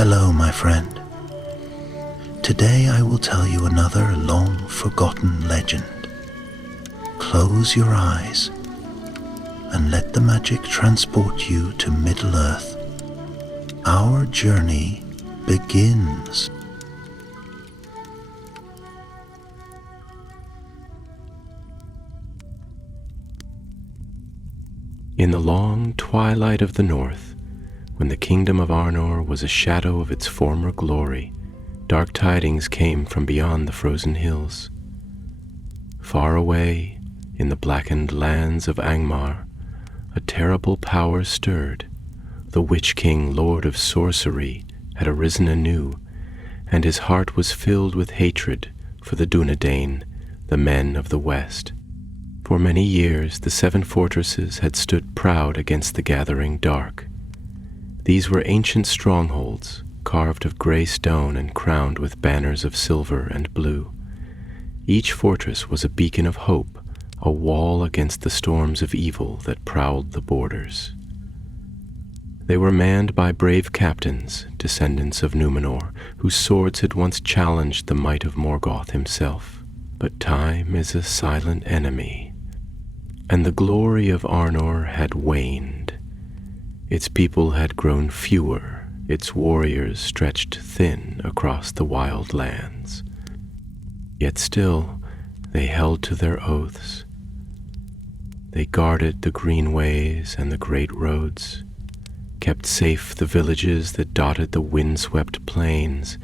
Hello, my friend. Today I will tell you another long-forgotten legend. Close your eyes and let the magic transport you to Middle-earth. Our journey begins. In the long twilight of the north, when the kingdom of Arnor was a shadow of its former glory, dark tidings came from beyond the frozen hills. Far away, in the blackened lands of Angmar, a terrible power stirred. The Witch King, Lord of Sorcery, had arisen anew, and his heart was filled with hatred for the Dunedain, the men of the West. For many years the 7 fortresses had stood proud against the gathering dark. These were ancient strongholds, carved of gray stone and crowned with banners of silver and blue. Each fortress was a beacon of hope, a wall against the storms of evil that prowled the borders. They were manned by brave captains, descendants of Numenor, whose swords had once challenged the might of Morgoth himself. But time is a silent enemy, and the glory of Arnor had waned. Its people had grown fewer, its warriors stretched thin across the wild lands. Yet still, they held to their oaths. They guarded the green ways and the great roads, kept safe the villages that dotted the windswept plains,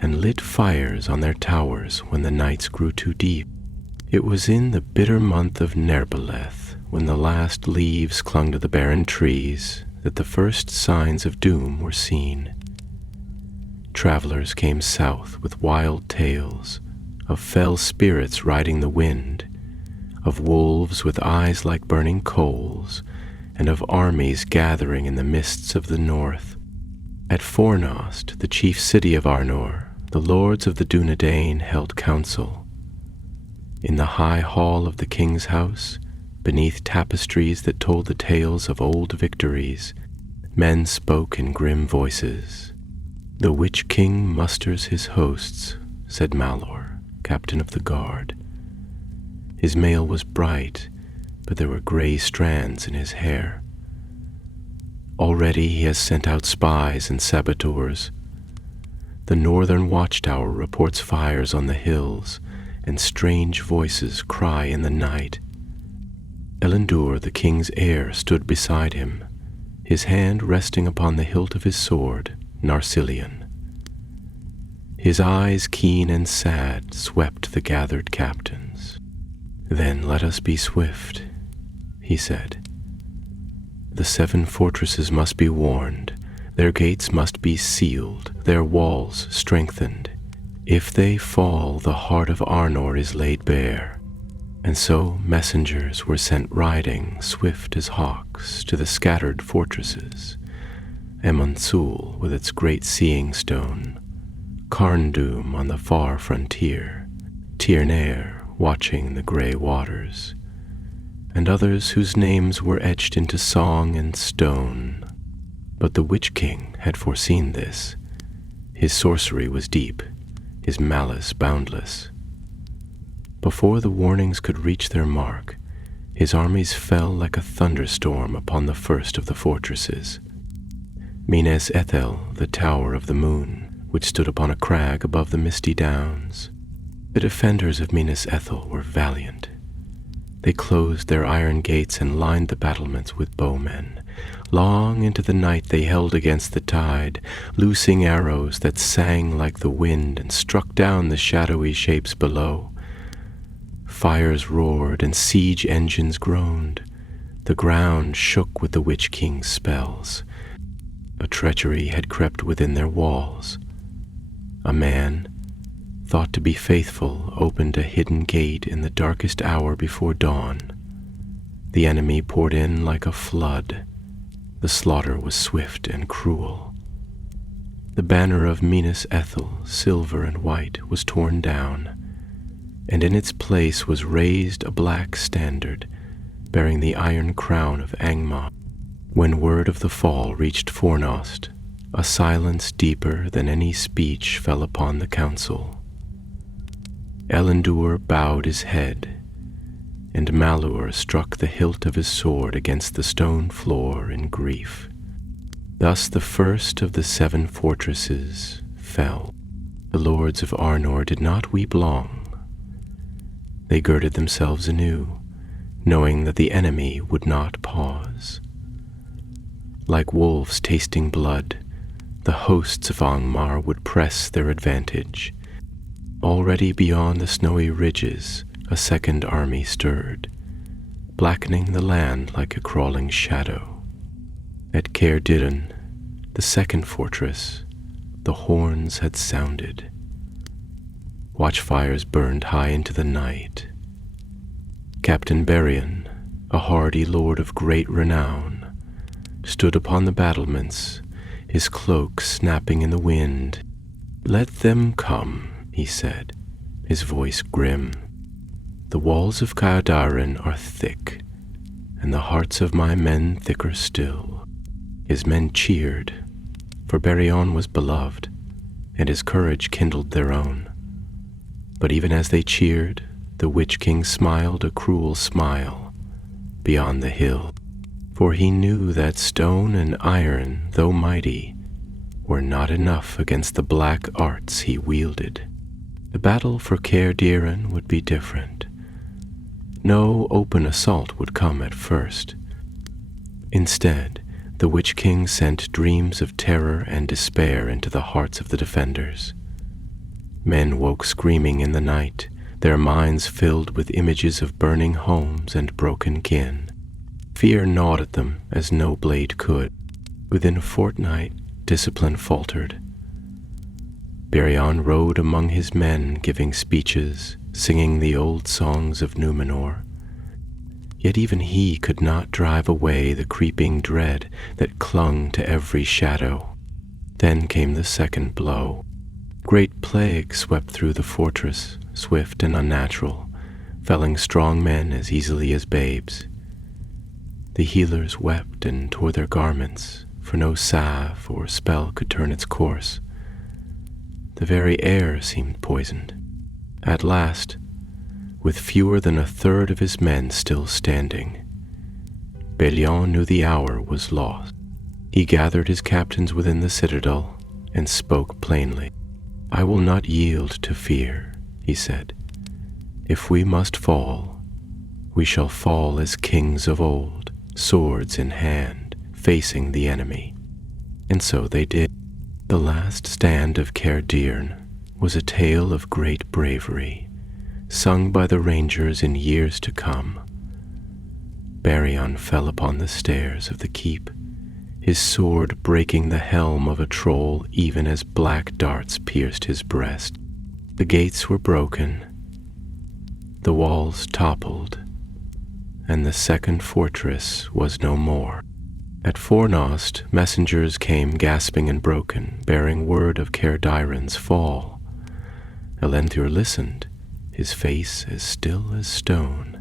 and lit fires on their towers when the nights grew too deep. It was in the bitter month of Nerbeleth, when the last leaves clung to the barren trees, that the first signs of doom were seen. Travelers came south with wild tales of fell spirits riding the wind, of wolves with eyes like burning coals, and of armies gathering in the mists of the north. At Fornost, the chief city of Arnor, the lords of the Dunedain held council. In the high hall of the king's house, beneath tapestries that told the tales of old victories, men spoke in grim voices. "The Witch King musters his hosts," said Malor, captain of the guard. His mail was bright, but there were gray strands in his hair. "Already he has sent out spies and saboteurs. The northern watchtower reports fires on the hills, and strange voices cry in the night." Elendur, the king's heir, stood beside him, his hand resting upon the hilt of his sword, Silmarillion. His eyes, keen and sad, swept the gathered captains. "Then let us be swift," he said. "The 7 fortresses must be warned, their gates must be sealed, their walls strengthened. If they fall, the heart of Arnor is laid bare." And so messengers were sent riding, swift as hawks, to the scattered fortresses: Emonsul with its great seeing stone, Carndum on the far frontier, Tirnair watching the grey waters, and others whose names were etched into song and stone. But the Witch King had foreseen this. His sorcery was deep, his malice boundless. Before the warnings could reach their mark, his armies fell like a thunderstorm upon the first of the fortresses. Minas Ethel, the Tower of the Moon, which stood upon a crag above the misty downs. The defenders of Minas Ethel were valiant. They closed their iron gates and lined the battlements with bowmen. Long into the night they held against the tide, loosing arrows that sang like the wind and struck down the shadowy shapes below. Fires roared and siege engines groaned. The ground shook with the Witch King's spells. A treachery had crept within their walls. A man, thought to be faithful, opened a hidden gate in the darkest hour before dawn. The enemy poured in like a flood. The slaughter was swift and cruel. The banner of Minas Ethel, silver and white, was torn down, and in its place was raised a black standard bearing the iron crown of Angmar. When word of the fall reached Fornost, a silence deeper than any speech fell upon the council. Elendor bowed his head, and Malor struck the hilt of his sword against the stone floor in grief. Thus the first of the 7 fortresses fell. The lords of Arnor did not weep long. They girded themselves anew, knowing that the enemy would not pause. Like wolves tasting blood, the hosts of Angmar would press their advantage. Already beyond the snowy ridges, a second army stirred, blackening the land like a crawling shadow. At Caer Diran, the second fortress, the horns had sounded. Watchfires burned high into the night. Captain Berion, a hardy lord of great renown, stood upon the battlements, his cloak snapping in the wind. "Let them come," he said, his voice grim. "The walls of Caerdiran are thick, and the hearts of my men thicker still." His men cheered, for Berion was beloved, and his courage kindled their own. But even as they cheered, the Witch King smiled a cruel smile beyond the hill, for he knew that stone and iron, though mighty, were not enough against the black arts he wielded. The battle for Caer Diran would be different. No open assault would come at first. Instead, the Witch King sent dreams of terror and despair into the hearts of the defenders. Men woke screaming in the night, their minds filled with images of burning homes and broken kin. Fear gnawed at them as no blade could. Within a fortnight, discipline faltered. Berion rode among his men, giving speeches, singing the old songs of Numenor. Yet even he could not drive away the creeping dread that clung to every shadow. Then came the second blow. Great plague swept through the fortress, swift and unnatural, felling strong men as easily as babes. The healers wept and tore their garments, for no salve or spell could turn its course. The very air seemed poisoned. At last, with fewer than a third of his men still standing, Belian knew the hour was lost. He gathered his captains within the citadel and spoke plainly. "I will not yield to fear," he said. "If we must fall, we shall fall as kings of old, swords in hand, facing the enemy." And so they did. The last stand of Caer Diran was a tale of great bravery, sung by the rangers in years to come. Berion fell upon the stairs of the keep, his sword breaking the helm of a troll even as black darts pierced his breast. The gates were broken, the walls toppled, and the second fortress was no more. At Fornost, messengers came gasping and broken, bearing word of Caer Diran's fall. Elendor listened, his face as still as stone.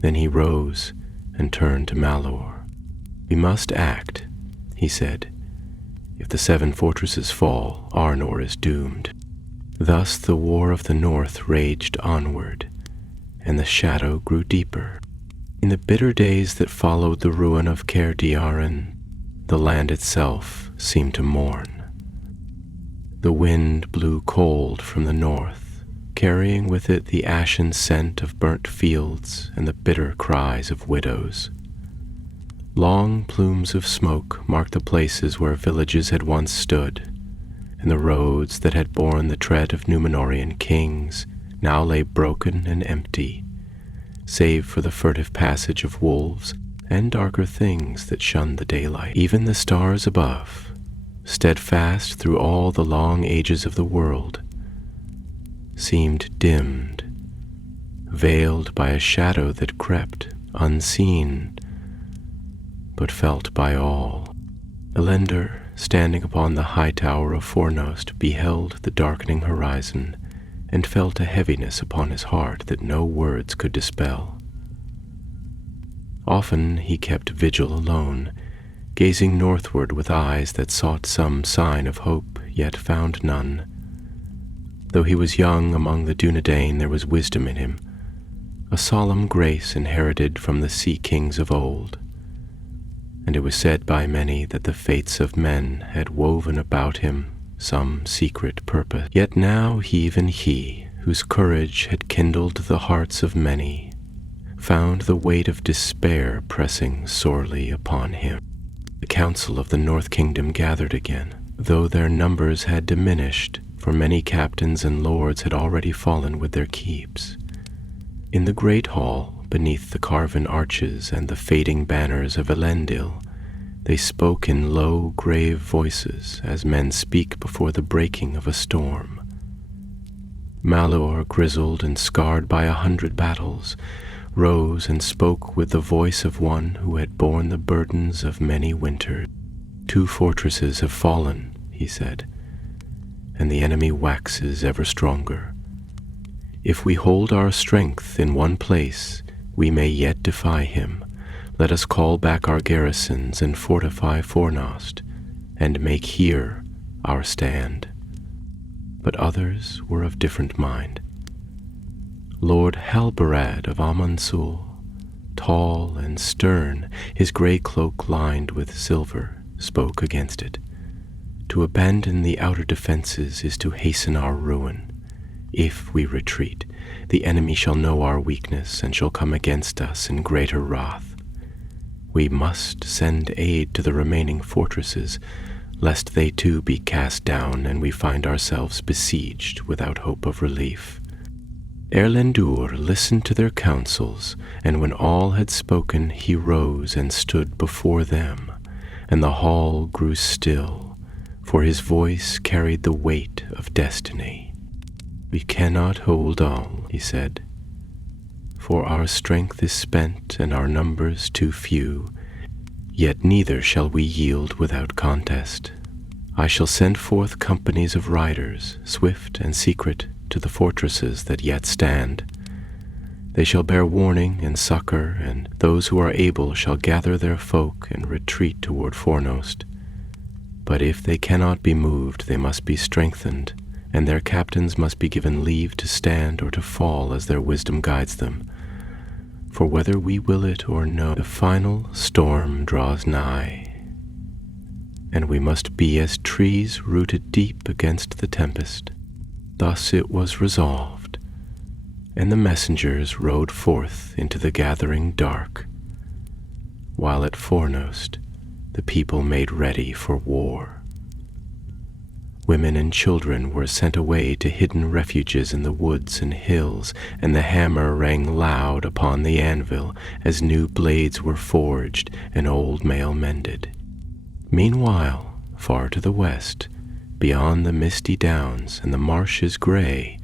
Then he rose and turned to Malor. "We must act," he said. "If the 7 fortresses fall, Arnor is doomed." Thus the war of the north raged onward, and the shadow grew deeper. In the bitter days that followed the ruin of Caer Diran, the land itself seemed to mourn. The wind blew cold from the north, carrying with it the ashen scent of burnt fields and the bitter cries of widows. Long plumes of smoke marked the places where villages had once stood, and the roads that had borne the tread of Numenorian kings now lay broken and empty, save for the furtive passage of wolves and darker things that shunned the daylight. Even the stars above, steadfast through all the long ages of the world, seemed dimmed, veiled by a shadow that crept unseen, but felt by all. Elendor, standing upon the high tower of Fornost, beheld the darkening horizon and felt a heaviness upon his heart that no words could dispel. Often he kept vigil alone, gazing northward with eyes that sought some sign of hope, yet found none. Though he was young among the Dunedain, there was wisdom in him, a solemn grace inherited from the sea kings of old. And it was said by many that the fates of men had woven about him some secret purpose. Yet now even he, whose courage had kindled the hearts of many, found the weight of despair pressing sorely upon him. The council of the North Kingdom gathered again, though their numbers had diminished, for many captains and lords had already fallen with their keeps. In the great hall, beneath the carven arches and the fading banners of Elendil, they spoke in low, grave voices as men speak before the breaking of a storm. Malor, grizzled and scarred by 100 battles, rose and spoke with the voice of one who had borne the burdens of many winters. 2 fortresses have fallen, he said, and the enemy waxes ever stronger. If we hold our strength in one place, we may yet defy him. Let us call back our garrisons and fortify Fornost, and make here our stand. But others were of different mind. Lord Halbarad of Amansul, tall and stern, his grey cloak lined with silver, spoke against it. To abandon the outer defenses is to hasten our ruin. If we retreat, the enemy shall know our weakness and shall come against us in greater wrath. We must send aid to the remaining fortresses, lest they too be cast down and we find ourselves besieged without hope of relief. Erlendur listened to their counsels, and when all had spoken, he rose and stood before them, and the hall grew still, for his voice carried the weight of destiny. We cannot hold all, he said, for our strength is spent and our numbers too few, yet neither shall we yield without contest. I shall send forth companies of riders, swift and secret, to the fortresses that yet stand. They shall bear warning and succor, and those who are able shall gather their folk and retreat toward Fornost. But if they cannot be moved, they must be strengthened, and their captains must be given leave to stand or to fall as their wisdom guides them. For whether we will it or no, the final storm draws nigh, and we must be as trees rooted deep against the tempest. Thus it was resolved, and the messengers rode forth into the gathering dark, while at Fornost the people made ready for war. Women and children were sent away to hidden refuges in the woods and hills, and the hammer rang loud upon the anvil as new blades were forged and old mail mended. Meanwhile, far to the west, beyond the misty downs and the marshes gray,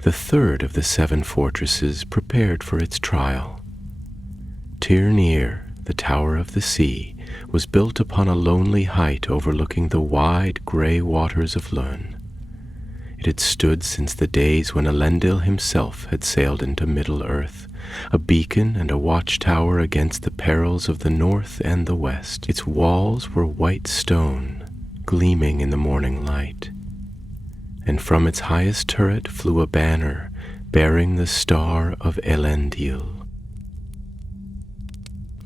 the third of the 7 fortresses prepared for its trial. Tirnir, the Tower of the Sea, was built upon a lonely height overlooking the wide grey waters of Lurn. It had stood since the days when Elendil himself had sailed into Middle-earth, a beacon and a watchtower against the perils of the north and the west. Its walls were white stone, gleaming in the morning light, and from its highest turret flew a banner bearing the star of Elendil.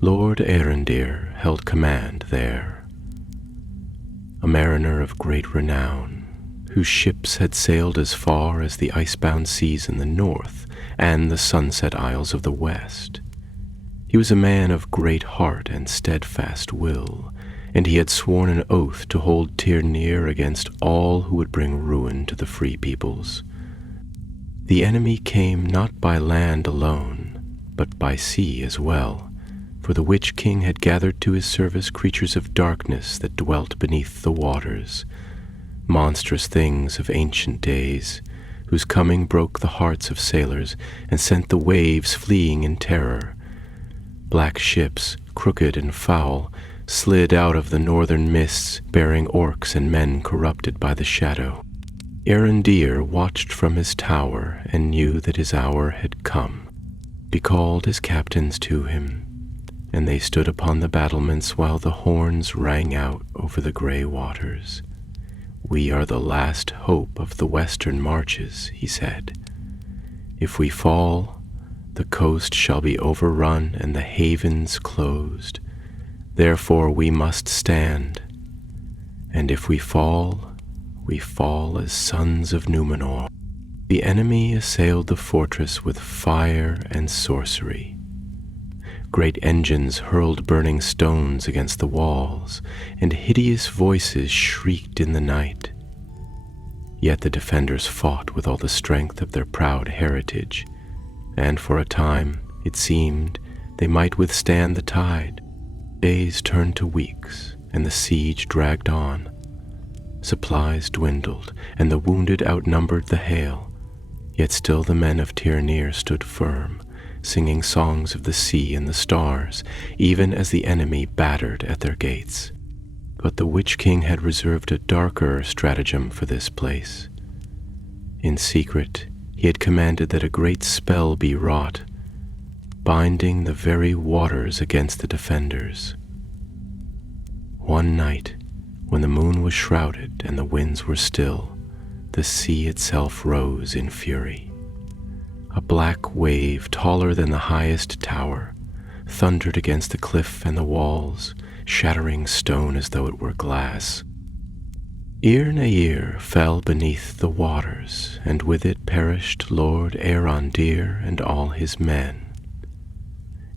Lord Erendir held command there, a mariner of great renown, whose ships had sailed as far as the icebound seas in the north and the sunset isles of the west. He was a man of great heart and steadfast will, and he had sworn an oath to hold Tirnir against all who would bring ruin to the free peoples. The enemy came not by land alone, but by sea as well, for the Witch King had gathered to his service creatures of darkness that dwelt beneath the waters, monstrous things of ancient days, whose coming broke the hearts of sailors and sent the waves fleeing in terror. Black ships, crooked and foul, slid out of the northern mists, bearing orcs and men corrupted by the shadow. Erendir watched from his tower and knew that his hour had come. He called his captains to him, and they stood upon the battlements while the horns rang out over the grey waters. "We are the last hope of the western marches," he said. "If we fall, the coast shall be overrun and the havens closed. Therefore we must stand. And if we fall as sons of Numenor." The enemy assailed the fortress with fire and sorcery. Great engines hurled burning stones against the walls, and hideous voices shrieked in the night. Yet the defenders fought with all the strength of their proud heritage, and for a time, it seemed, they might withstand the tide. Days turned to weeks, and the siege dragged on. Supplies dwindled, and the wounded outnumbered the hail, yet still the men of Tirnir stood firm, singing songs of the sea and the stars, even as the enemy battered at their gates. But the Witch King had reserved a darker stratagem for this place. In secret, he had commanded that a great spell be wrought, binding the very waters against the defenders. One night, when the moon was shrouded and the winds were still, the sea itself rose in fury. A black wave, taller than the highest tower, thundered against the cliff and the walls, shattering stone as though it were glass. Ir fell beneath the waters, and with it perished Lord Arondir and all his men.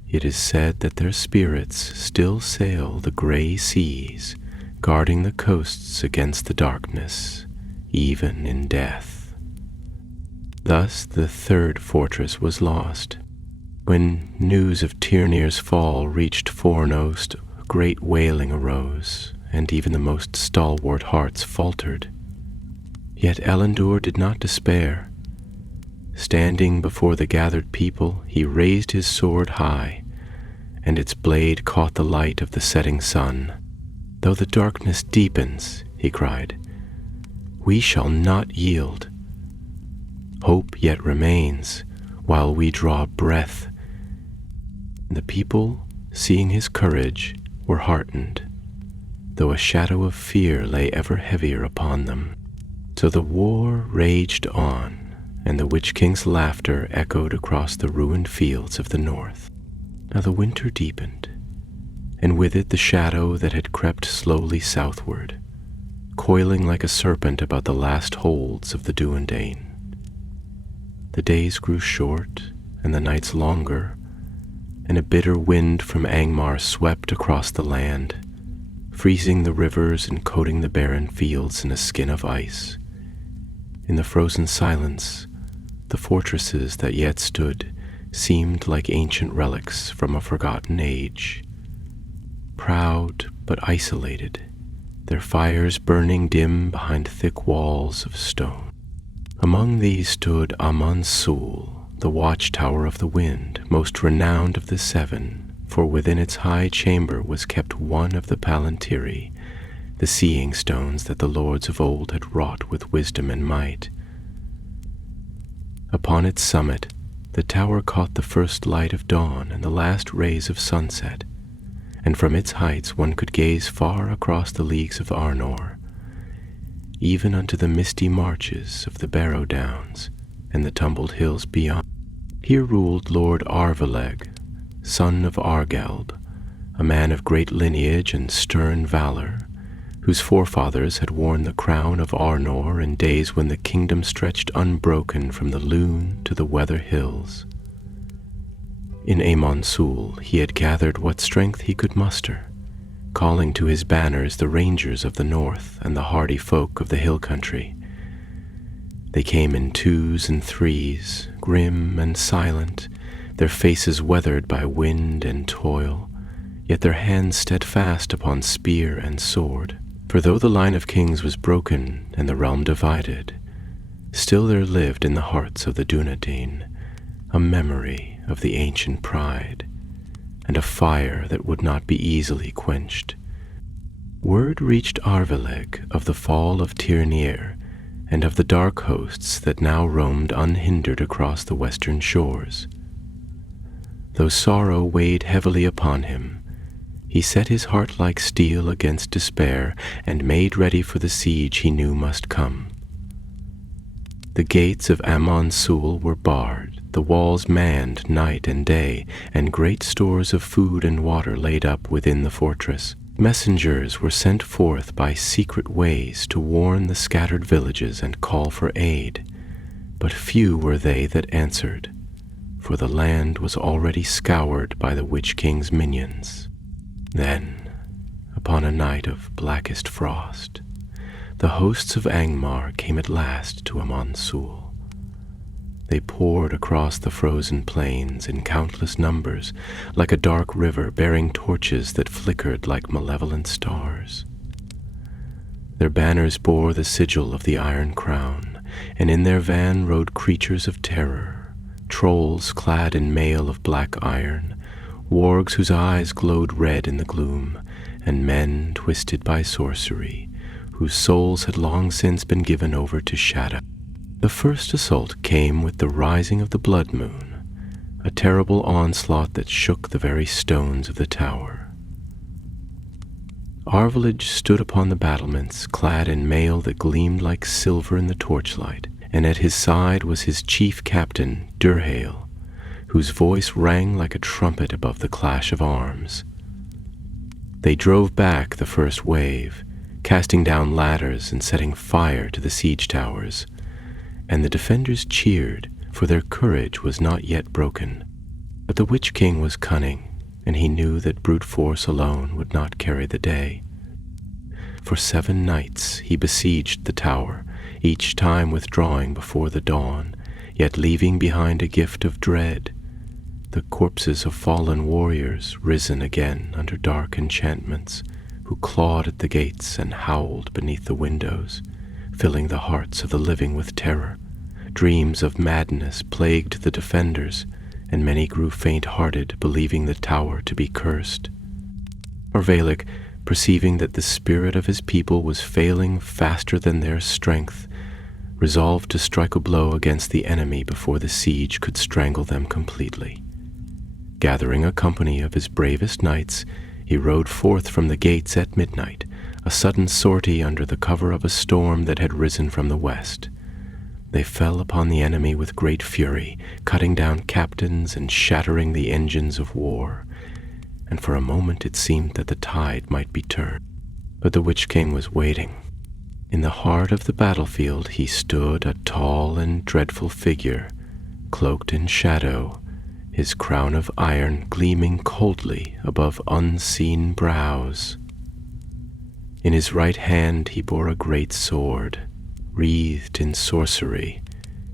It is said that their spirits still sail the grey seas, guarding the coasts against the darkness, even in death. Thus the third fortress was lost. When news of Tirnir's fall reached Fornost, great wailing arose, and even the most stalwart hearts faltered. Yet Elendor did not despair. Standing before the gathered people, he raised his sword high, and its blade caught the light of the setting sun. "Though the darkness deepens," he cried, "we shall not yield. Hope yet remains while we draw breath." The people, seeing his courage, were heartened, though a shadow of fear lay ever heavier upon them. So the war raged on, and the Witch King's laughter echoed across the ruined fields of the north. Now the winter deepened, and with it the shadow that had crept slowly southward, coiling like a serpent about the last holds of the Duandain. The days grew short, and the nights longer, and a bitter wind from Angmar swept across the land, freezing the rivers and coating the barren fields in a skin of ice. In the frozen silence, the fortresses that yet stood seemed like ancient relics from a forgotten age. Proud but isolated, their fires burning dim behind thick walls of stone. Among these stood Amansul, the watchtower of the wind, most renowned of the seven, for within its high chamber was kept one of the Palantiri, the seeing stones that the lords of old had wrought with wisdom and might. Upon its summit, the tower caught the first light of dawn and the last rays of sunset, and from its heights one could gaze far across the leagues of Arnor, even unto the misty marches of the Barrow Downs and the tumbled hills beyond. Here ruled Lord Arveleg, son of Argeld, a man of great lineage and stern valor, whose forefathers had worn the crown of Arnor in days when the kingdom stretched unbroken from the Lune to the Weather Hills. In Amansul he had gathered what strength he could muster, calling to his banners the rangers of the north and the hardy folk of the hill country. They came in twos and threes, grim and silent, their faces weathered by wind and toil, yet their hands steadfast upon spear and sword. For though the line of kings was broken and the realm divided, still there lived in the hearts of the Dunedain a memory of the ancient pride, and a fire that would not be easily quenched. Word reached Arveleg of the fall of Tirnir, and of the dark hosts that now roamed unhindered across the western shores. Though sorrow weighed heavily upon him, he set his heart like steel against despair and made ready for the siege he knew must come. The gates of Amon-Sul were barred, the walls manned night and day, and great stores of food and water laid up within the fortress. Messengers were sent forth by secret ways to warn the scattered villages and call for aid, but few were they that answered, for the land was already scoured by the Witch King's minions. Then, upon a night of blackest frost, the hosts of Angmar came at last to Amon-Sul. They poured across the frozen plains in countless numbers, like a dark river bearing torches that flickered like malevolent stars. Their banners bore the sigil of the Iron Crown, and in their van rode creatures of terror, trolls clad in mail of black iron, wargs whose eyes glowed red in the gloom, and men twisted by sorcery, whose souls had long since been given over to shadow. The first assault came with the rising of the blood moon, a terrible onslaught that shook the very stones of the tower. Arvalage stood upon the battlements, clad in mail that gleamed like silver in the torchlight, and at his side was his chief captain, Durhale, whose voice rang like a trumpet above the clash of arms. They drove back the first wave, casting down ladders and setting fire to the siege towers, and the defenders cheered, for their courage was not yet broken. But the Witch King was cunning, and he knew that brute force alone would not carry the day. For 7 nights he besieged the tower, each time withdrawing before the dawn, yet leaving behind a gift of dread, the corpses of fallen warriors risen again under dark enchantments, who clawed at the gates and howled beneath the windows, filling the hearts of the living with terror. Dreams of madness plagued the defenders, and many grew faint-hearted, believing the tower to be cursed. Arvalech, perceiving that the spirit of his people was failing faster than their strength, resolved to strike a blow against the enemy before the siege could strangle them completely. Gathering a company of his bravest knights, he rode forth from the gates at midnight, a sudden sortie under the cover of a storm that had risen from the west. They fell upon the enemy with great fury, cutting down captains and shattering the engines of war, and for a moment it seemed that the tide might be turned. But the Witch King was waiting. In the heart of the battlefield he stood, a tall and dreadful figure, cloaked in shadow, his crown of iron gleaming coldly above unseen brows. In his right hand he bore a great sword, wreathed in sorcery,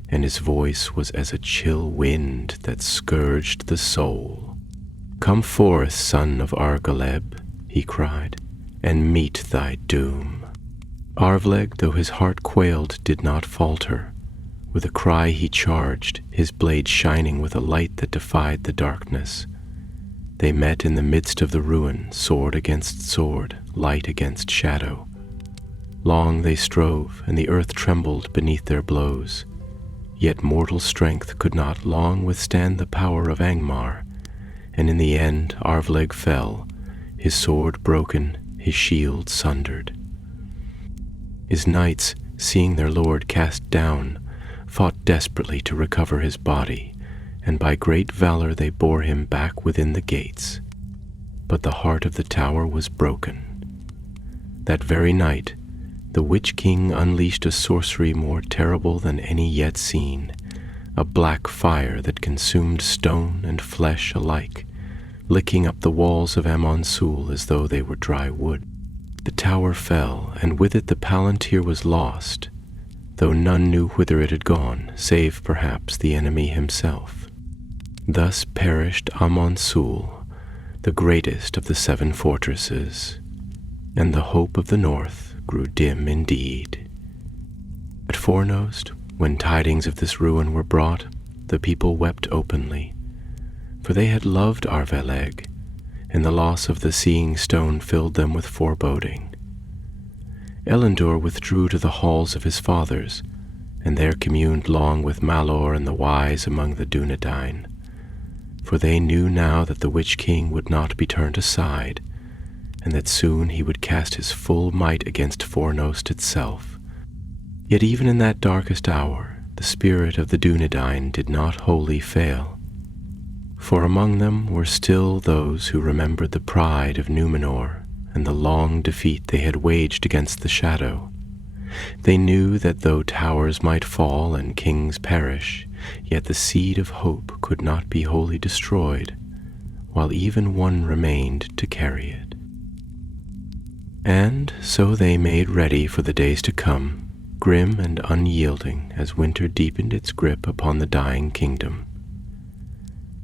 and his voice was as a chill wind that scourged the soul. "Come forth, son of Argaleb," he cried, "and meet thy doom." Arvalech, though his heart quailed, did not falter. With a cry he charged, his blade shining with a light that defied the darkness. They met in the midst of the ruin, sword against sword, light against shadow. Long they strove, and the earth trembled beneath their blows. Yet mortal strength could not long withstand the power of Angmar, and in the end Arvalech fell, his sword broken, his shield sundered. His knights, seeing their lord cast down, fought desperately to recover his body, and by great valor they bore him back within the gates. But the heart of the tower was broken. That very night, the Witch King unleashed a sorcery more terrible than any yet seen, a black fire that consumed stone and flesh alike, licking up the walls of Amon-Sul as though they were dry wood. The tower fell, and with it the Palantir was lost, though none knew whither it had gone, save perhaps the enemy himself. Thus perished Amon-Sul, the greatest of the 7 fortresses, and the hope of the north grew dim indeed. At Fornost, when tidings of this ruin were brought, the people wept openly, for they had loved Arvalech, and the loss of the Seeing Stone filled them with foreboding. Elendor withdrew to the halls of his fathers, and there communed long with Malor and the wise among the Dunedain. for they knew now that the Witch King would not be turned aside, and that soon he would cast his full might against Fornost itself. Yet even in that darkest hour, the spirit of the Dunedain did not wholly fail, for among them were still those who remembered the pride of Númenor and the long defeat they had waged against the Shadow. They knew that though towers might fall and kings perish, yet the seed of hope could not be wholly destroyed, while even one remained to carry it. And so they made ready for the days to come, grim and unyielding as winter deepened its grip upon the dying kingdom.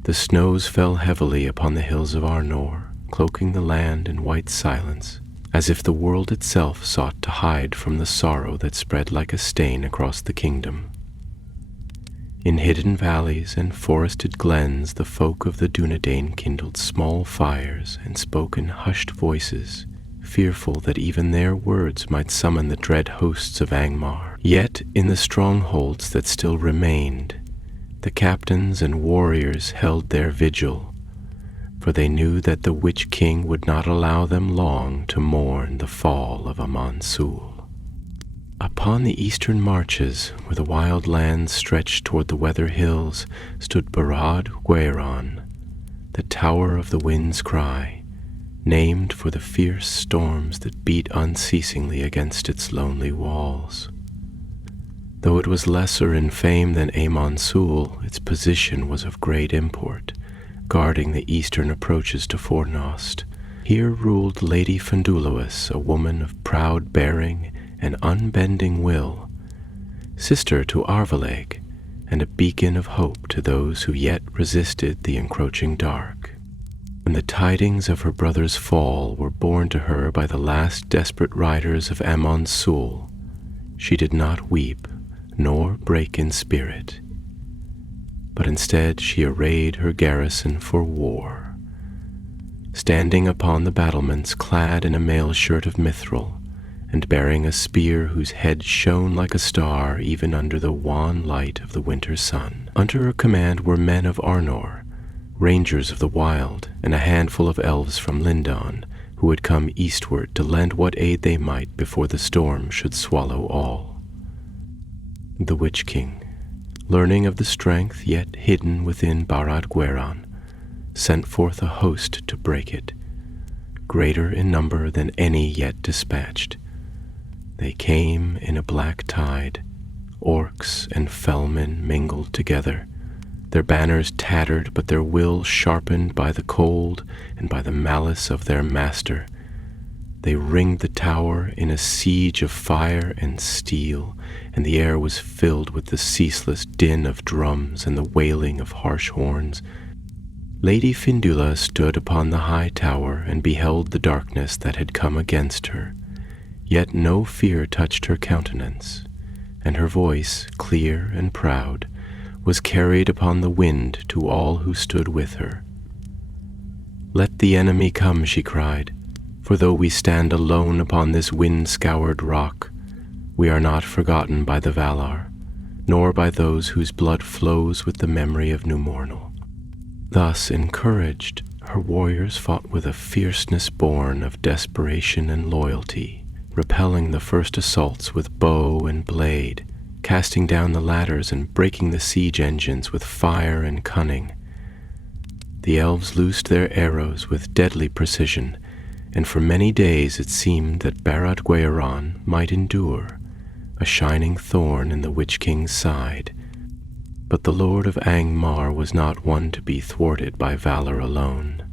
The snows fell heavily upon the hills of Arnor, cloaking the land in white silence, as if the world itself sought to hide from the sorrow that spread like a stain across the kingdom. In hidden valleys and forested glens the folk of the Dunedain kindled small fires and spoke in hushed voices, fearful that even their words might summon the dread hosts of Angmar. Yet in the strongholds that still remained, the captains and warriors held their vigil, for they knew that the Witch King would not allow them long to mourn the fall of Amansul. Upon the eastern marches, where the wild lands stretched toward the Weather Hills, stood Barad Gwyron, the tower of the wind's cry, named for the fierce storms that beat unceasingly against its lonely walls. Though it was lesser in fame than Amansul, its position was of great import, guarding the eastern approaches to Fornost. Here ruled Lady Findulois, a woman of proud bearing and unbending will, sister to Arvaleg, and a beacon of hope to those who yet resisted the encroaching dark. When the tidings of her brother's fall were borne to her by the last desperate riders of Amansul, she did not weep nor break in spirit, but instead she arrayed her garrison for war. Standing upon the battlements, clad in a mail shirt of mithril, and bearing a spear whose head shone like a star even under the wan light of the winter sun. Under her command were men of Arnor, rangers of the wild, and a handful of elves from Lindon, who had come eastward to lend what aid they might before the storm should swallow all. The Witch King, learning of the strength yet hidden within Barad Gwyron, sent forth a host to break it, greater in number than any yet dispatched. They came in a black tide, orcs and fellmen mingled together, their banners tattered but their will sharpened by the cold and by the malice of their master. They ringed the tower in a siege of fire and steel, and the air was filled with the ceaseless din of drums and the wailing of harsh horns. Lady Findula stood upon the high tower and beheld the darkness that had come against her, yet no fear touched her countenance, and her voice, clear and proud, was carried upon the wind to all who stood with her. "Let the enemy come," she cried, "for though we stand alone upon this wind-scoured rock, we are not forgotten by the Valar, nor by those whose blood flows with the memory of Númenor." Thus encouraged, her warriors fought with a fierceness born of desperation and loyalty, repelling the first assaults with bow and blade, casting down the ladders and breaking the siege engines with fire and cunning. The elves loosed their arrows with deadly precision, and for many days it seemed that Barad Gwyron might endure, a shining thorn in the Witch King's side. But the Lord of Angmar was not one to be thwarted by valor alone.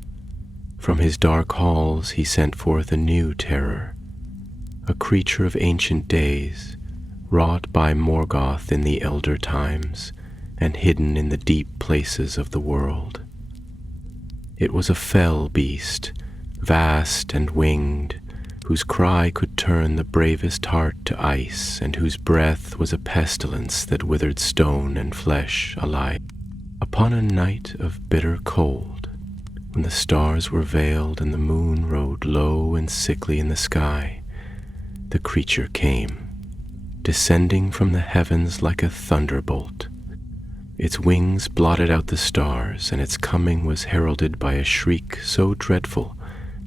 From his dark halls he sent forth a new terror, a creature of ancient days, wrought by Morgoth in the elder times, and hidden in the deep places of the world. It was a fell beast, vast and winged, whose cry could turn the bravest heart to ice, and whose breath was a pestilence that withered stone and flesh alike. Upon a night of bitter cold, when the stars were veiled and the moon rode low and sickly in the sky, the creature came, descending from the heavens like a thunderbolt. Its wings blotted out the stars, and its coming was heralded by a shriek so dreadful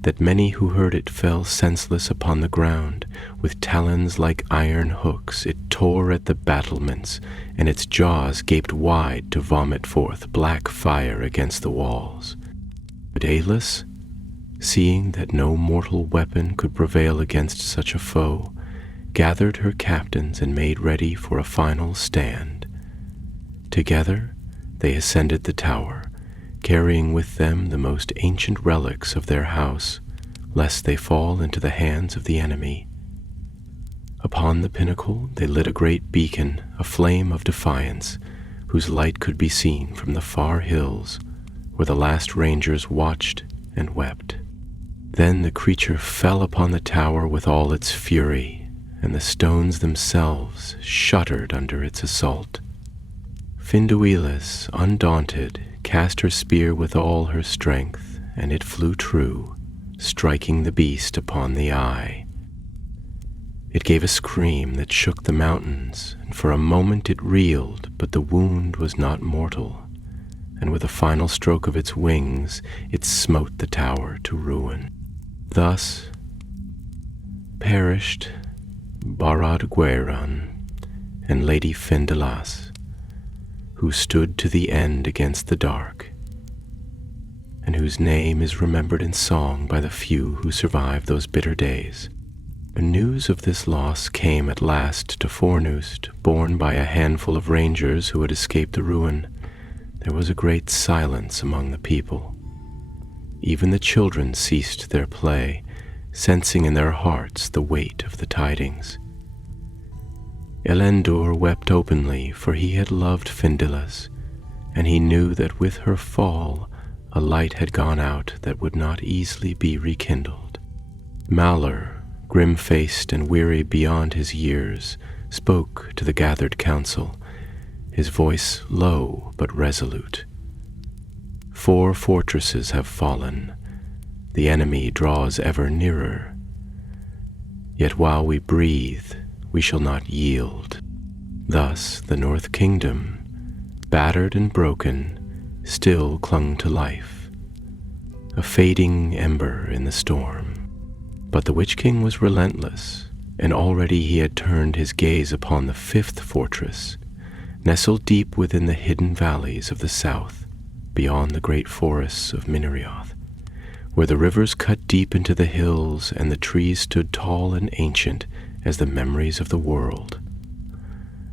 that many who heard it fell senseless upon the ground. With talons like iron hooks it tore at the battlements, and its jaws gaped wide to vomit forth black fire against the walls. But Aelus, seeing that no mortal weapon could prevail against such a foe, gathered her captains and made ready for a final stand. Together they ascended the tower, carrying with them the most ancient relics of their house, lest they fall into the hands of the enemy. Upon the pinnacle they lit a great beacon, a flame of defiance, whose light could be seen from the far hills, where the last rangers watched and wept. Then the creature fell upon the tower with all its fury, and the stones themselves shuddered under its assault. Finduilas, undaunted, cast her spear with all her strength, and it flew true, striking the beast upon the eye. It gave a scream that shook the mountains, and for a moment it reeled, but the wound was not mortal, and with a final stroke of its wings it smote the tower to ruin. Thus perished Barad Gwyran and Lady Findalas, who stood to the end against the dark, and whose name is remembered in song by the few who survived those bitter days. When news of this loss came at last to Fornoost, borne by a handful of rangers who had escaped the ruin, there was a great silence among the people. Even the children ceased their play, sensing in their hearts the weight of the tidings. Elendor wept openly, for he had loved Findalas, and he knew that with her fall a light had gone out that would not easily be rekindled. Malor, grim-faced and weary beyond his years, spoke to the gathered council, his voice low but resolute. 4 fortresses have fallen. The enemy draws ever nearer. Yet while we breathe, we shall not yield. Thus the North Kingdom, battered and broken, still clung to life, a fading ember in the storm. But the Witch King was relentless, and already he had turned his gaze upon the 5th fortress, nestled deep within the hidden valleys of the south, beyond the great forests of Minerioth, where the rivers cut deep into the hills and the trees stood tall and ancient as the memories of the world.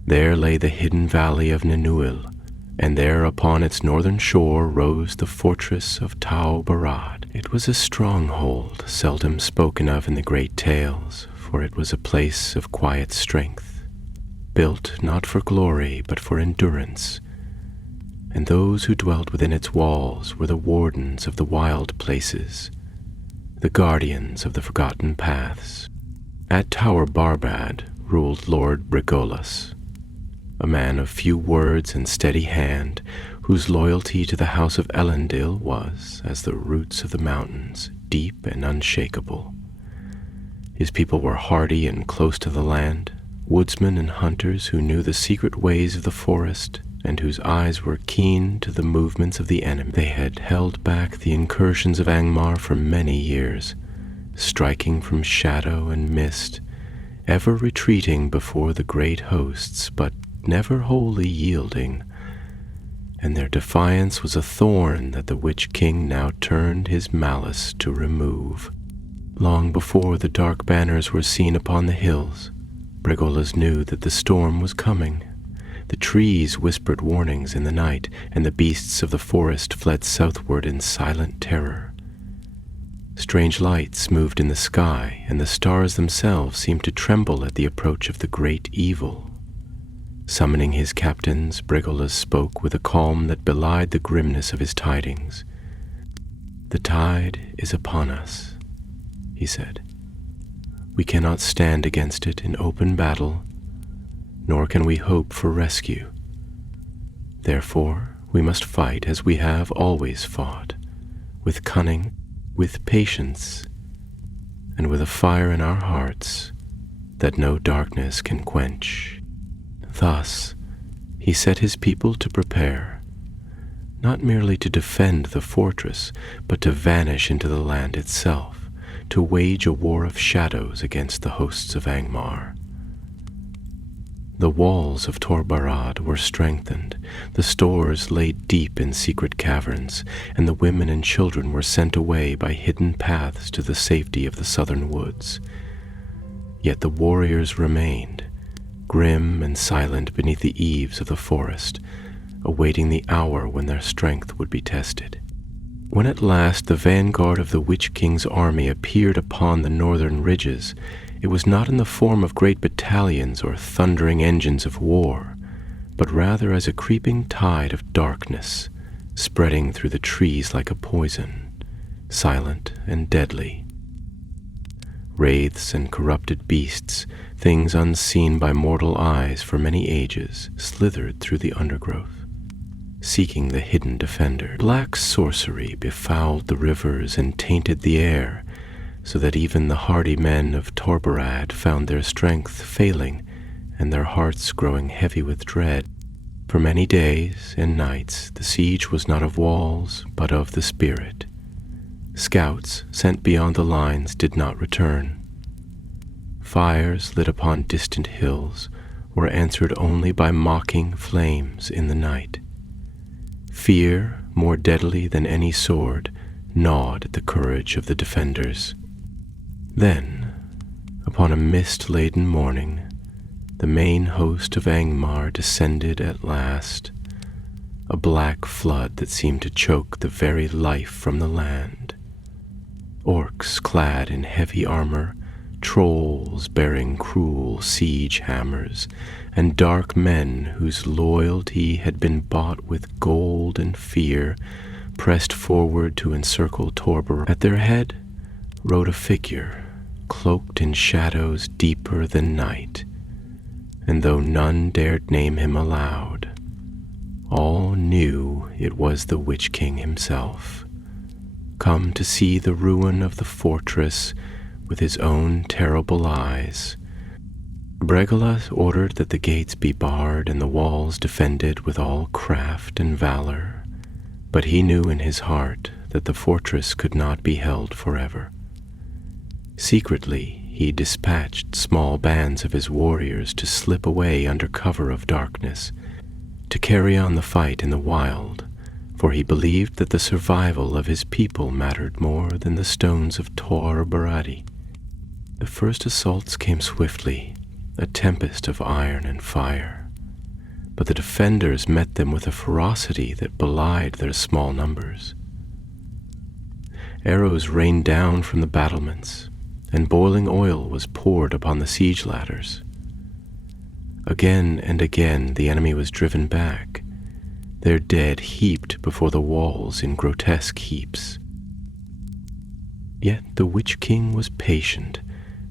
There lay the hidden valley of Ninuil, and there upon its northern shore rose the fortress of Tau Barad. It was a stronghold seldom spoken of in the great tales, for it was a place of quiet strength, built not for glory but for endurance, and those who dwelt within its walls were the wardens of the wild places, the guardians of the forgotten paths. At Tower Barbad ruled Lord Brigolus, a man of few words and steady hand, whose loyalty to the house of Elendil was, as the roots of the mountains, deep and unshakable. His people were hardy and close to the land, woodsmen and hunters who knew the secret ways of the forest, and whose eyes were keen to the movements of the enemy. They had held back the incursions of Angmar for many years, striking from shadow and mist, ever retreating before the great hosts, but never wholly yielding, and their defiance was a thorn that the Witch King now turned his malice to remove. Long before the dark banners were seen upon the hills, Brigolus knew that the storm was coming. The trees whispered warnings in the night, and the beasts of the forest fled southward in silent terror. Strange lights moved in the sky, and the stars themselves seemed to tremble at the approach of the great evil. Summoning his captains, Brigolus spoke with a calm that belied the grimness of his tidings. "The tide is upon us," he said. "We cannot stand against it in open battle, nor can we hope for rescue. Therefore, we must fight as we have always fought, with cunning, with patience, and with a fire in our hearts that no darkness can quench." Thus he set his people to prepare, not merely to defend the fortress, but to vanish into the land itself, to wage a war of shadows against the hosts of Angmar. The walls of Tor Barad were strengthened, the stores laid deep in secret caverns, and the women and children were sent away by hidden paths to the safety of the southern woods. Yet the warriors remained, grim and silent beneath the eaves of the forest, awaiting the hour when their strength would be tested. When at last the vanguard of the Witch King's army appeared upon the northern ridges, it was not in the form of great battalions or thundering engines of war, but rather as a creeping tide of darkness, spreading through the trees like a poison, silent and deadly. Wraiths and corrupted beasts, things unseen by mortal eyes for many ages, slithered through the undergrowth, seeking the hidden defender. Black sorcery befouled the rivers and tainted the air, so that even the hardy men of Tor Barad found their strength failing and their hearts growing heavy with dread. For many days and nights the siege was not of walls, but of the spirit. Scouts sent beyond the lines did not return. Fires lit upon distant hills were answered only by mocking flames in the night. Fear, more deadly than any sword, gnawed at the courage of the defenders. Then, upon a mist-laden morning, the main host of Angmar descended at last, a black flood that seemed to choke the very life from the land. Orcs clad in heavy armor, trolls bearing cruel siege hammers, and dark men whose loyalty had been bought with gold and fear pressed forward to encircle Tor Barad. At their head rode a figure, cloaked in shadows deeper than night, and though none dared name him aloud, all knew it was the Witch King himself, come to see the ruin of the fortress with his own terrible eyes. Bregalas ordered that the gates be barred and the walls defended with all craft and valor, but he knew in his heart that the fortress could not be held forever. Secretly, he dispatched small bands of his warriors to slip away under cover of darkness, to carry on the fight in the wild, for he believed that the survival of his people mattered more than the stones of Tor Baradi. The first assaults came swiftly, a tempest of iron and fire, but the defenders met them with a ferocity that belied their small numbers. Arrows rained down from the battlements, and boiling oil was poured upon the siege ladders. Again and again the enemy was driven back, their dead heaped before the walls in grotesque heaps. Yet the Witch King was patient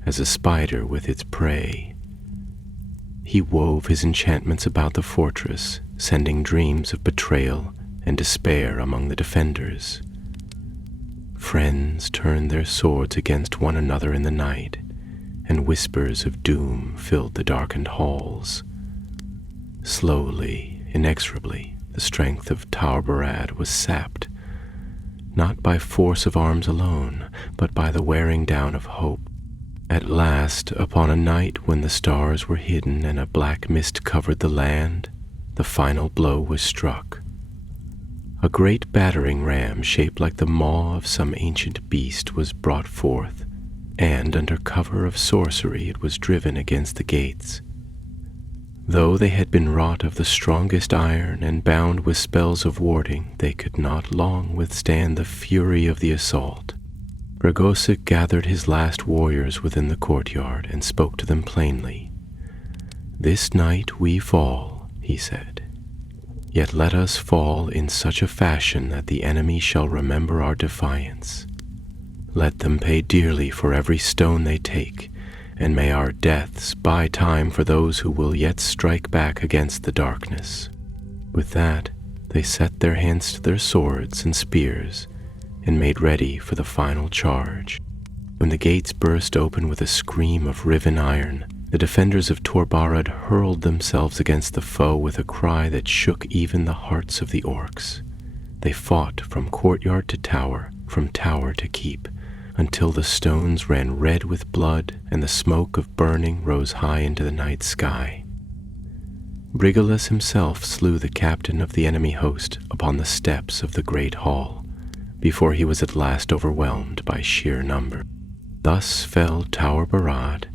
as a spider with its prey. He wove his enchantments about the fortress, sending dreams of betrayal and despair among the defenders. Friends turned their swords against one another in the night, and whispers of doom filled the darkened halls. Slowly, inexorably, the strength of Tor Barad was sapped, not by force of arms alone, but by the wearing down of hope. At last, upon a night when the stars were hidden and a black mist covered the land, the final blow was struck. A great battering ram shaped like the maw of some ancient beast was brought forth, and under cover of sorcery it was driven against the gates. Though they had been wrought of the strongest iron and bound with spells of warding, they could not long withstand the fury of the assault. Bregosic gathered his last warriors within the courtyard and spoke to them plainly. "This night we fall," he said. "Yet let us fall in such a fashion that the enemy shall remember our defiance. Let them pay dearly for every stone they take, and may our deaths buy time for those who will yet strike back against the darkness." With that, they set their hands to their swords and spears and made ready for the final charge. When the gates burst open with a scream of riven iron, The defenders of Tor Barad hurled themselves against the foe with a cry that shook even the hearts of the orcs. They fought from courtyard to tower, from tower to keep, until the stones ran red with blood and the smoke of burning rose high into the night sky. Brigalus himself slew the captain of the enemy host upon the steps of the great hall, before he was at last overwhelmed by sheer number. Thus fell Tower Barad,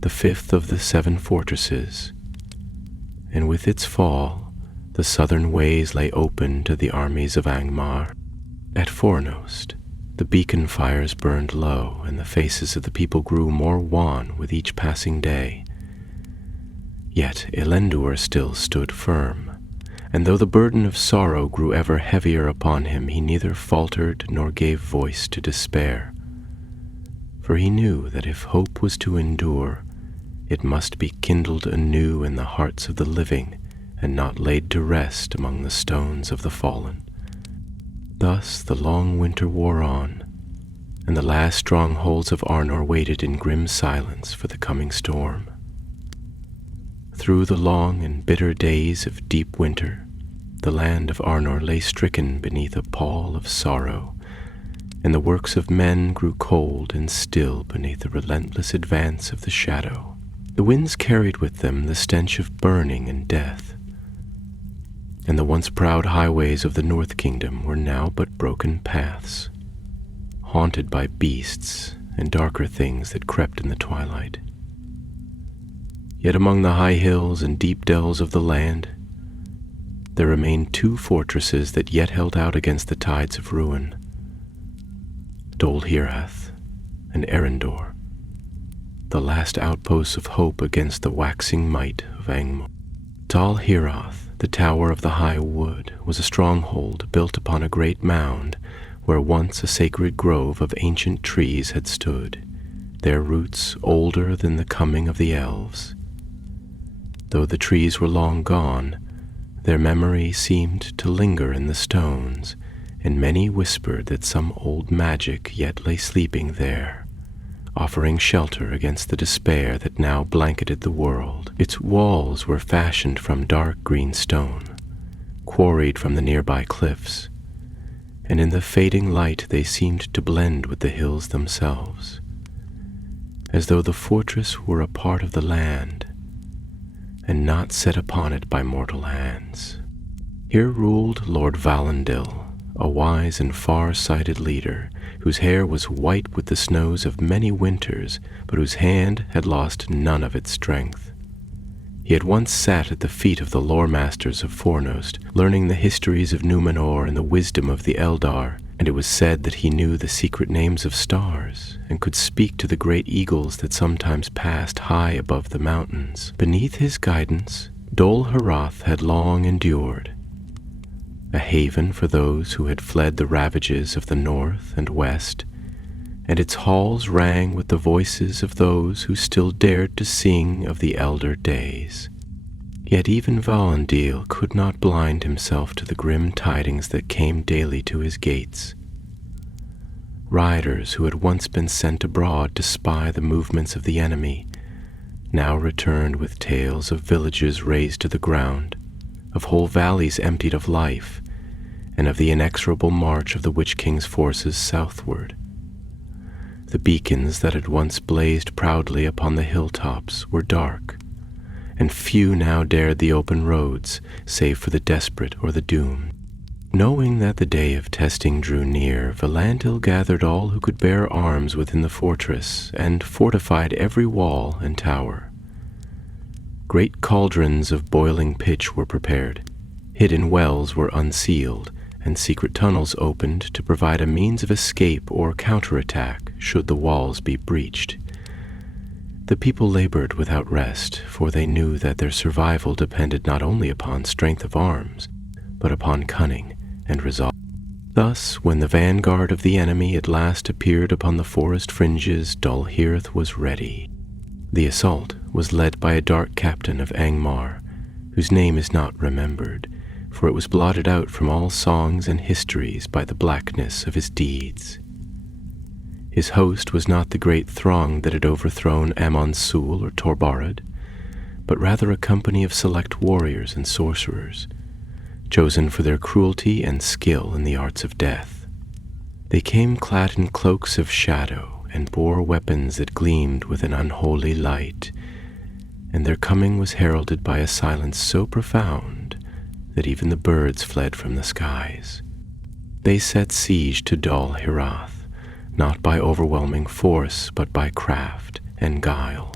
the fifth of the 7 fortresses, and with its fall, the southern ways lay open to the armies of Angmar. At Fornost, the beacon fires burned low, and the faces of the people grew more wan with each passing day. Yet Elendor still stood firm, and though the burden of sorrow grew ever heavier upon him, he neither faltered nor gave voice to despair. For he knew that if hope was to endure, it must be kindled anew in the hearts of the living, and not laid to rest among the stones of the fallen. Thus the long winter wore on, and the last strongholds of Arnor waited in grim silence for the coming storm. Through the long and bitter days of deep winter, the land of Arnor lay stricken beneath a pall of sorrow, and the works of men grew cold and still beneath the relentless advance of the shadow. The winds carried with them the stench of burning and death, and the once proud highways of the North Kingdom were now but broken paths, haunted by beasts and darker things that crept in the twilight. Yet among the high hills and deep dells of the land, there remained 2 fortresses that yet held out against the tides of ruin: Dol Hirath and Erendor, the last outposts of hope against the waxing might of Angmar. Dol Hirath, the tower of the high wood, was a stronghold built upon a great mound where once a sacred grove of ancient trees had stood, their roots older than the coming of the elves. Though the trees were long gone, their memory seemed to linger in the stones, and many whispered that some old magic yet lay sleeping there, offering shelter against the despair that now blanketed the world. Its walls were fashioned from dark green stone, quarried from the nearby cliffs, and in the fading light they seemed to blend with the hills themselves, as though the fortress were a part of the land, and not set upon it by mortal hands. Here ruled Lord Valandil, a wise and far-sighted leader, whose hair was white with the snows of many winters, but whose hand had lost none of its strength. He had once sat at the feet of the lore-masters of Fornost, learning the histories of Numenor and the wisdom of the Eldar, and it was said that he knew the secret names of stars, and could speak to the great eagles that sometimes passed high above the mountains. Beneath his guidance, Dol Hirath had long endured, a haven for those who had fled the ravages of the north and west, and its halls rang with the voices of those who still dared to sing of the elder days. Yet even Valandil could not blind himself to the grim tidings that came daily to his gates. Riders who had once been sent abroad to spy the movements of the enemy now returned with tales of villages razed to the ground, of whole valleys emptied of life, and of the inexorable march of the Witch King's forces southward. The beacons that had once blazed proudly upon the hilltops were dark, and few now dared the open roads, save for the desperate or the doomed. Knowing that the day of testing drew near, Valandil gathered all who could bear arms within the fortress, and fortified every wall and tower. Great cauldrons of boiling pitch were prepared, hidden wells were unsealed, and secret tunnels opened to provide a means of escape or counterattack should the walls be breached. The people labored without rest, for they knew that their survival depended not only upon strength of arms, but upon cunning and resolve. Thus, when the vanguard of the enemy at last appeared upon the forest fringes, Dol Hirath was ready. The assault was led by a dark captain of Angmar, whose name is not remembered, for it was blotted out from all songs and histories by the blackness of his deeds. His host was not the great throng that had overthrown Amon-Sul or Torbarad, but rather a company of select warriors and sorcerers, chosen for their cruelty and skill in the arts of death. They came clad in cloaks of shadow and bore weapons that gleamed with an unholy light, and their coming was heralded by a silence so profound that even the birds fled from the skies. They set siege to Dol Hirath, not by overwhelming force, but by craft and guile.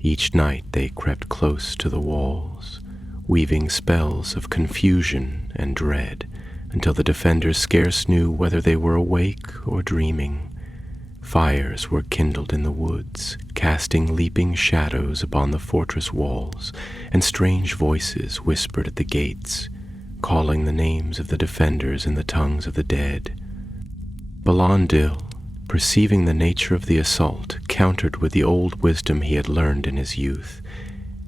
Each night they crept close to the walls, weaving spells of confusion and dread, until the defenders scarce knew whether they were awake or dreaming. Fires were kindled in the woods, casting leaping shadows upon the fortress walls, and strange voices whispered at the gates, calling the names of the defenders in the tongues of the dead. Valandil, perceiving the nature of the assault, countered with the old wisdom he had learned in his youth.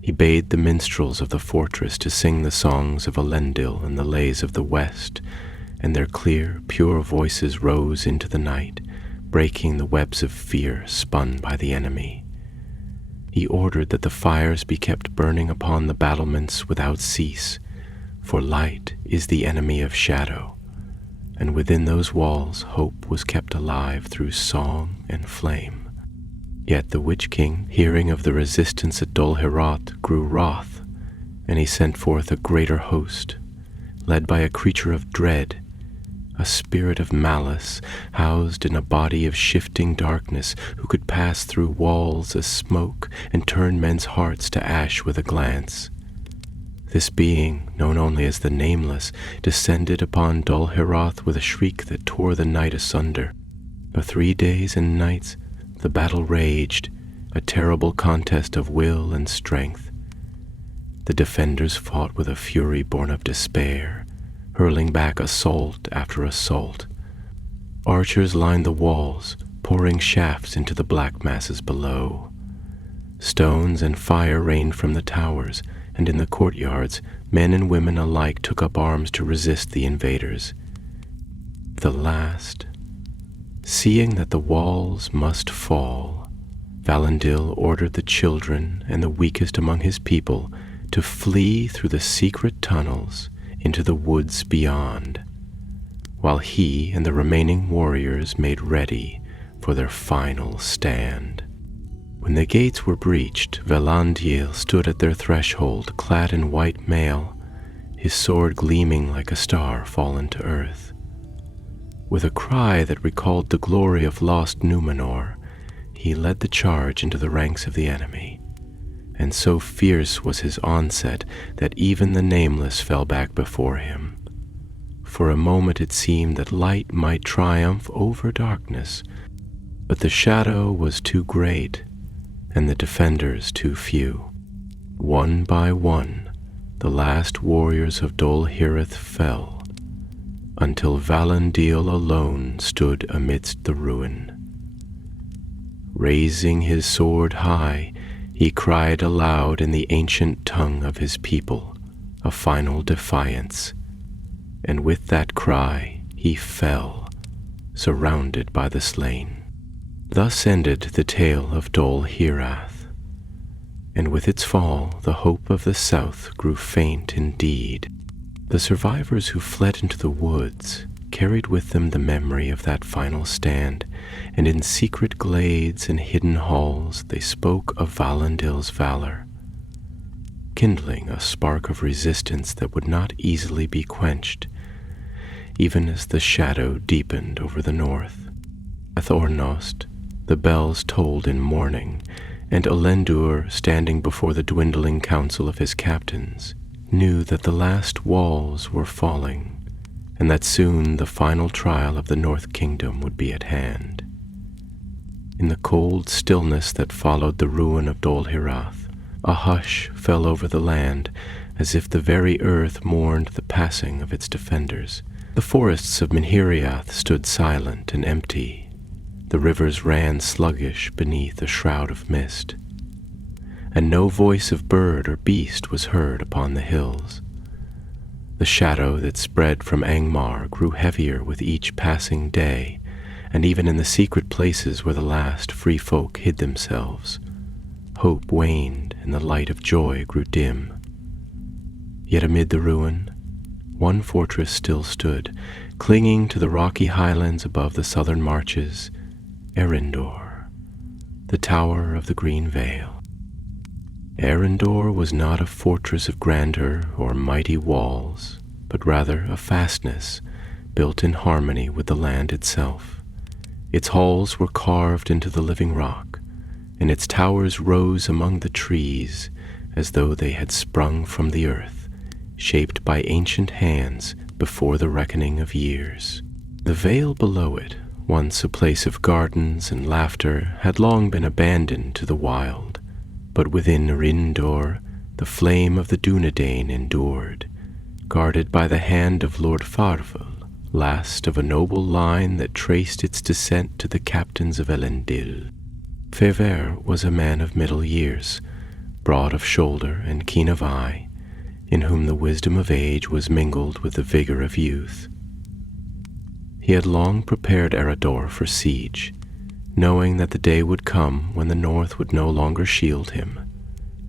He bade the minstrels of the fortress to sing the songs of Elendil and the lays of the West, and their clear, pure voices rose into the night, breaking the webs of fear spun by the enemy. He ordered that the fires be kept burning upon the battlements without cease, for light is the enemy of shadow, and within those walls hope was kept alive through song and flame. Yet the Witch King, hearing of the resistance at Dol Hirath, grew wroth, and he sent forth a greater host, led by a creature of dread, a spirit of malice, housed in a body of shifting darkness, who could pass through walls as smoke and turn men's hearts to ash with a glance. This being, known only as the Nameless, descended upon Dol Hirath with a shriek that tore the night asunder. For 3 days and nights the battle raged, a terrible contest of will and strength. The defenders fought with a fury born of despair, hurling back assault after assault. Archers lined the walls, pouring shafts into the black masses below. Stones and fire rained from the towers, and in the courtyards, men and women alike took up arms to resist the invaders. The last, seeing that the walls must fall, Valandil ordered the children and the weakest among his people to flee through the secret tunnels into the woods beyond, while he and the remaining warriors made ready for their final stand. When the gates were breached, Valandil stood at their threshold, clad in white mail, his sword gleaming like a star fallen to earth. With a cry that recalled the glory of lost Numenor, he led the charge into the ranks of the enemy, and so fierce was his onset that even the Nameless fell back before him. For a moment it seemed that light might triumph over darkness, but the shadow was too great, and the defenders too few. One by one, the last warriors of Dol Hirath fell, until Valandil alone stood amidst the ruin. Raising his sword high, he cried aloud in the ancient tongue of his people, a final defiance, and with that cry he fell, surrounded by the slain. Thus ended the tale of Dol Hirath, and with its fall the hope of the south grew faint indeed. The survivors who fled into the woods carried with them the memory of that final stand, and in secret glades and hidden halls they spoke of Valandil's valor, kindling a spark of resistance that would not easily be quenched, even as the shadow deepened over the north. At Ornost, the bells tolled in mourning, and Elendur, standing before the dwindling council of his captains, knew that the last walls were falling, and that soon the final trial of the North Kingdom would be at hand. In the cold stillness that followed the ruin of Dol Hirath, a hush fell over the land, as if the very earth mourned the passing of its defenders. The forests of Minhiriath stood silent and empty. The rivers ran sluggish beneath a shroud of mist, and no voice of bird or beast was heard upon the hills. The shadow that spread from Angmar grew heavier with each passing day, and even in the secret places where the last free folk hid themselves, hope waned and the light of joy grew dim. Yet amid the ruin, one fortress still stood, clinging to the rocky highlands above the southern marches, Erindor, the Tower of the Green Vale. Erindor was not a fortress of grandeur or mighty walls, but rather a fastness built in harmony with the land itself. Its halls were carved into the living rock, and its towers rose among the trees as though they had sprung from the earth, shaped by ancient hands before the reckoning of years. The vale below it, once a place of gardens and laughter, had long been abandoned to the wild, but within Erindor the flame of the Dunedain endured, guarded by the hand of Lord Farvel, last of a noble line that traced its descent to the captains of Elendil. Fever was a man of middle years, broad of shoulder and keen of eye, in whom the wisdom of age was mingled with the vigor of youth. He had long prepared Eredor for siege, knowing that the day would come when the north would no longer shield him,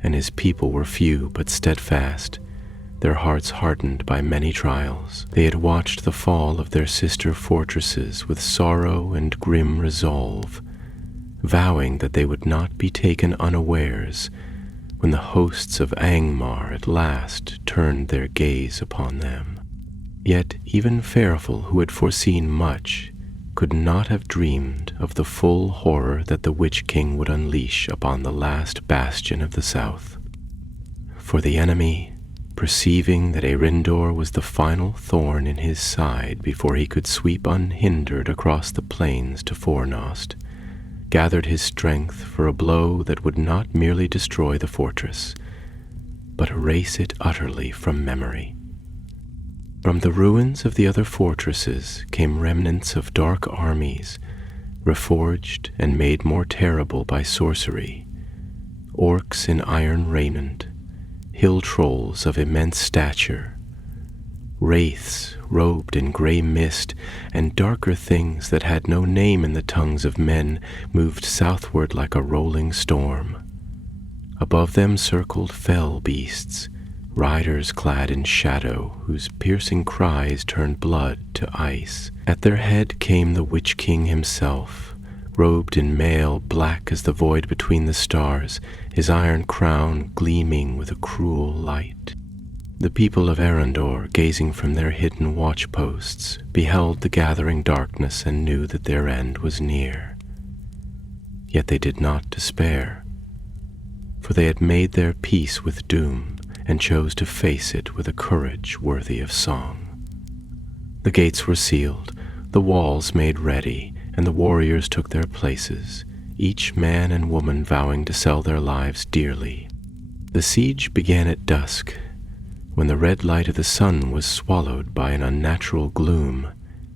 and his people were few but steadfast, their hearts hardened by many trials. They had watched the fall of their sister fortresses with sorrow and grim resolve, vowing that they would not be taken unawares when the hosts of Angmar at last turned their gaze upon them. Yet even Ferroful, who had foreseen much, could not have dreamed of the full horror that the Witch King would unleash upon the last bastion of the south. For the enemy, perceiving that Erindor was the final thorn in his side before he could sweep unhindered across the plains to Fornost, gathered his strength for a blow that would not merely destroy the fortress, but erase it utterly from memory. From the ruins of the other fortresses came remnants of dark armies, reforged and made more terrible by sorcery, orcs in iron raiment, hill trolls of immense stature, wraiths robed in grey mist, and darker things that had no name in the tongues of men moved southward like a rolling storm. Above them circled fell beasts, riders clad in shadow, whose piercing cries turned blood to ice. At their head came the Witch King himself, robed in mail black as the void between the stars, his iron crown gleaming with a cruel light. The people of Erindor, gazing from their hidden watchposts, beheld the gathering darkness and knew that their end was near. Yet they did not despair, for they had made their peace with doom and chose to face it with a courage worthy of song. The gates were sealed, the walls made ready, and the warriors took their places, each man and woman vowing to sell their lives dearly. The siege began at dusk, when the red light of the sun was swallowed by an unnatural gloom,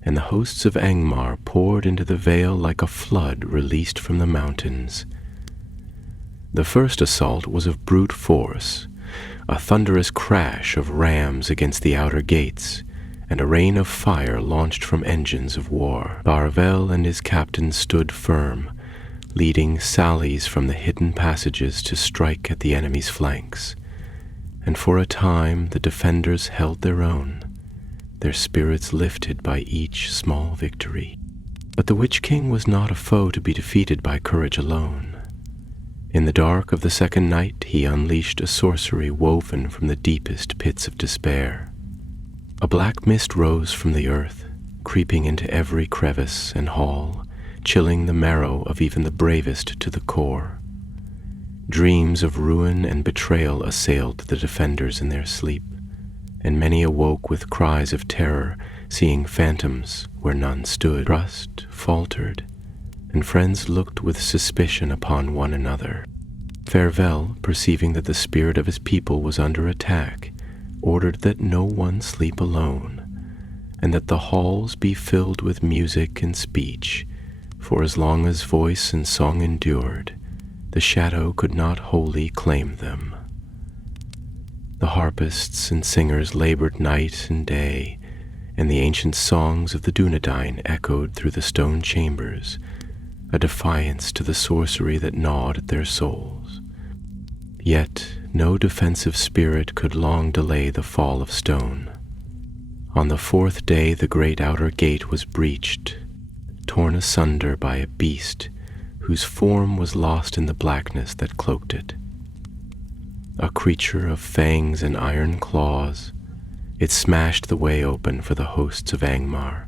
and the hosts of Angmar poured into the vale like a flood released from the mountains. The first assault was of brute force, a thunderous crash of rams against the outer gates, and a rain of fire launched from engines of war. Barvel and his captains stood firm, leading sallies from the hidden passages to strike at the enemy's flanks. And for a time the defenders held their own, their spirits lifted by each small victory. But the Witch King was not a foe to be defeated by courage alone. In the dark of the second night he unleashed a sorcery woven from the deepest pits of despair. A black mist rose from the earth, creeping into every crevice and hall, chilling the marrow of even the bravest to the core. Dreams of ruin and betrayal assailed the defenders in their sleep, and many awoke with cries of terror, seeing phantoms where none stood. Trust faltered, and friends looked with suspicion upon one another. Farvel, perceiving that the spirit of his people was under attack, ordered that no one sleep alone, and that the halls be filled with music and speech, for as long as voice and song endured, the shadow could not wholly claim them. The harpists and singers labored night and day, and the ancient songs of the Dunedain echoed through the stone chambers, a defiance to the sorcery that gnawed at their souls. Yet no defensive spirit could long delay the fall of stone. On the fourth day the great outer gate was breached, torn asunder by a beast whose form was lost in the blackness that cloaked it. A creature of fangs and iron claws, it smashed the way open for the hosts of Angmar,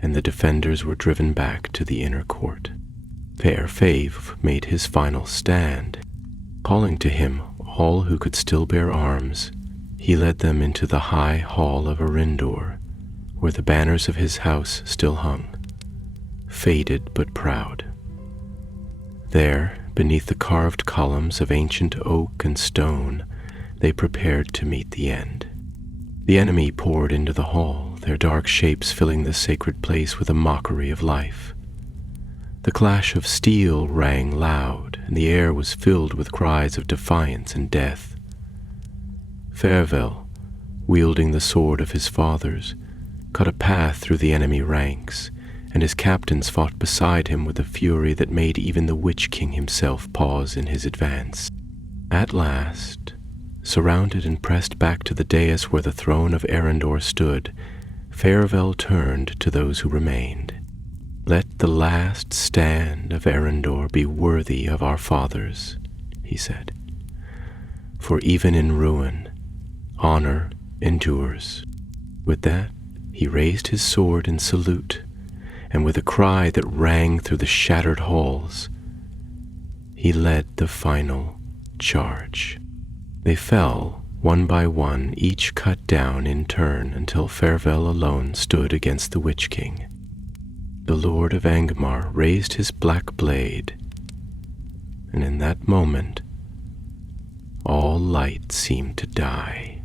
and the defenders were driven back to the inner court. Fair Fave made his final stand. Calling to him all who could still bear arms, he led them into the high hall of Arindor, where the banners of his house still hung, faded but proud. There, beneath the carved columns of ancient oak and stone, they prepared to meet the end. The enemy poured into the hall, their dark shapes filling the sacred place with a mockery of life. The clash of steel rang loud, and the air was filled with cries of defiance and death. Fairvel, wielding the sword of his fathers, cut a path through the enemy ranks, and his captains fought beside him with a fury that made even the Witch King himself pause in his advance. At last, surrounded and pressed back to the dais where the throne of Arindor stood, Fairvel turned to those who remained. "Let the last stand of Arindor be worthy of our fathers," he said. "For even in ruin, honor endures." With that, he raised his sword in salute, and with a cry that rang through the shattered halls, he led the final charge. They fell, one by one, each cut down in turn until Fairvel alone stood against the Witch King. The Lord of Angmar raised his black blade, and in that moment, all light seemed to die.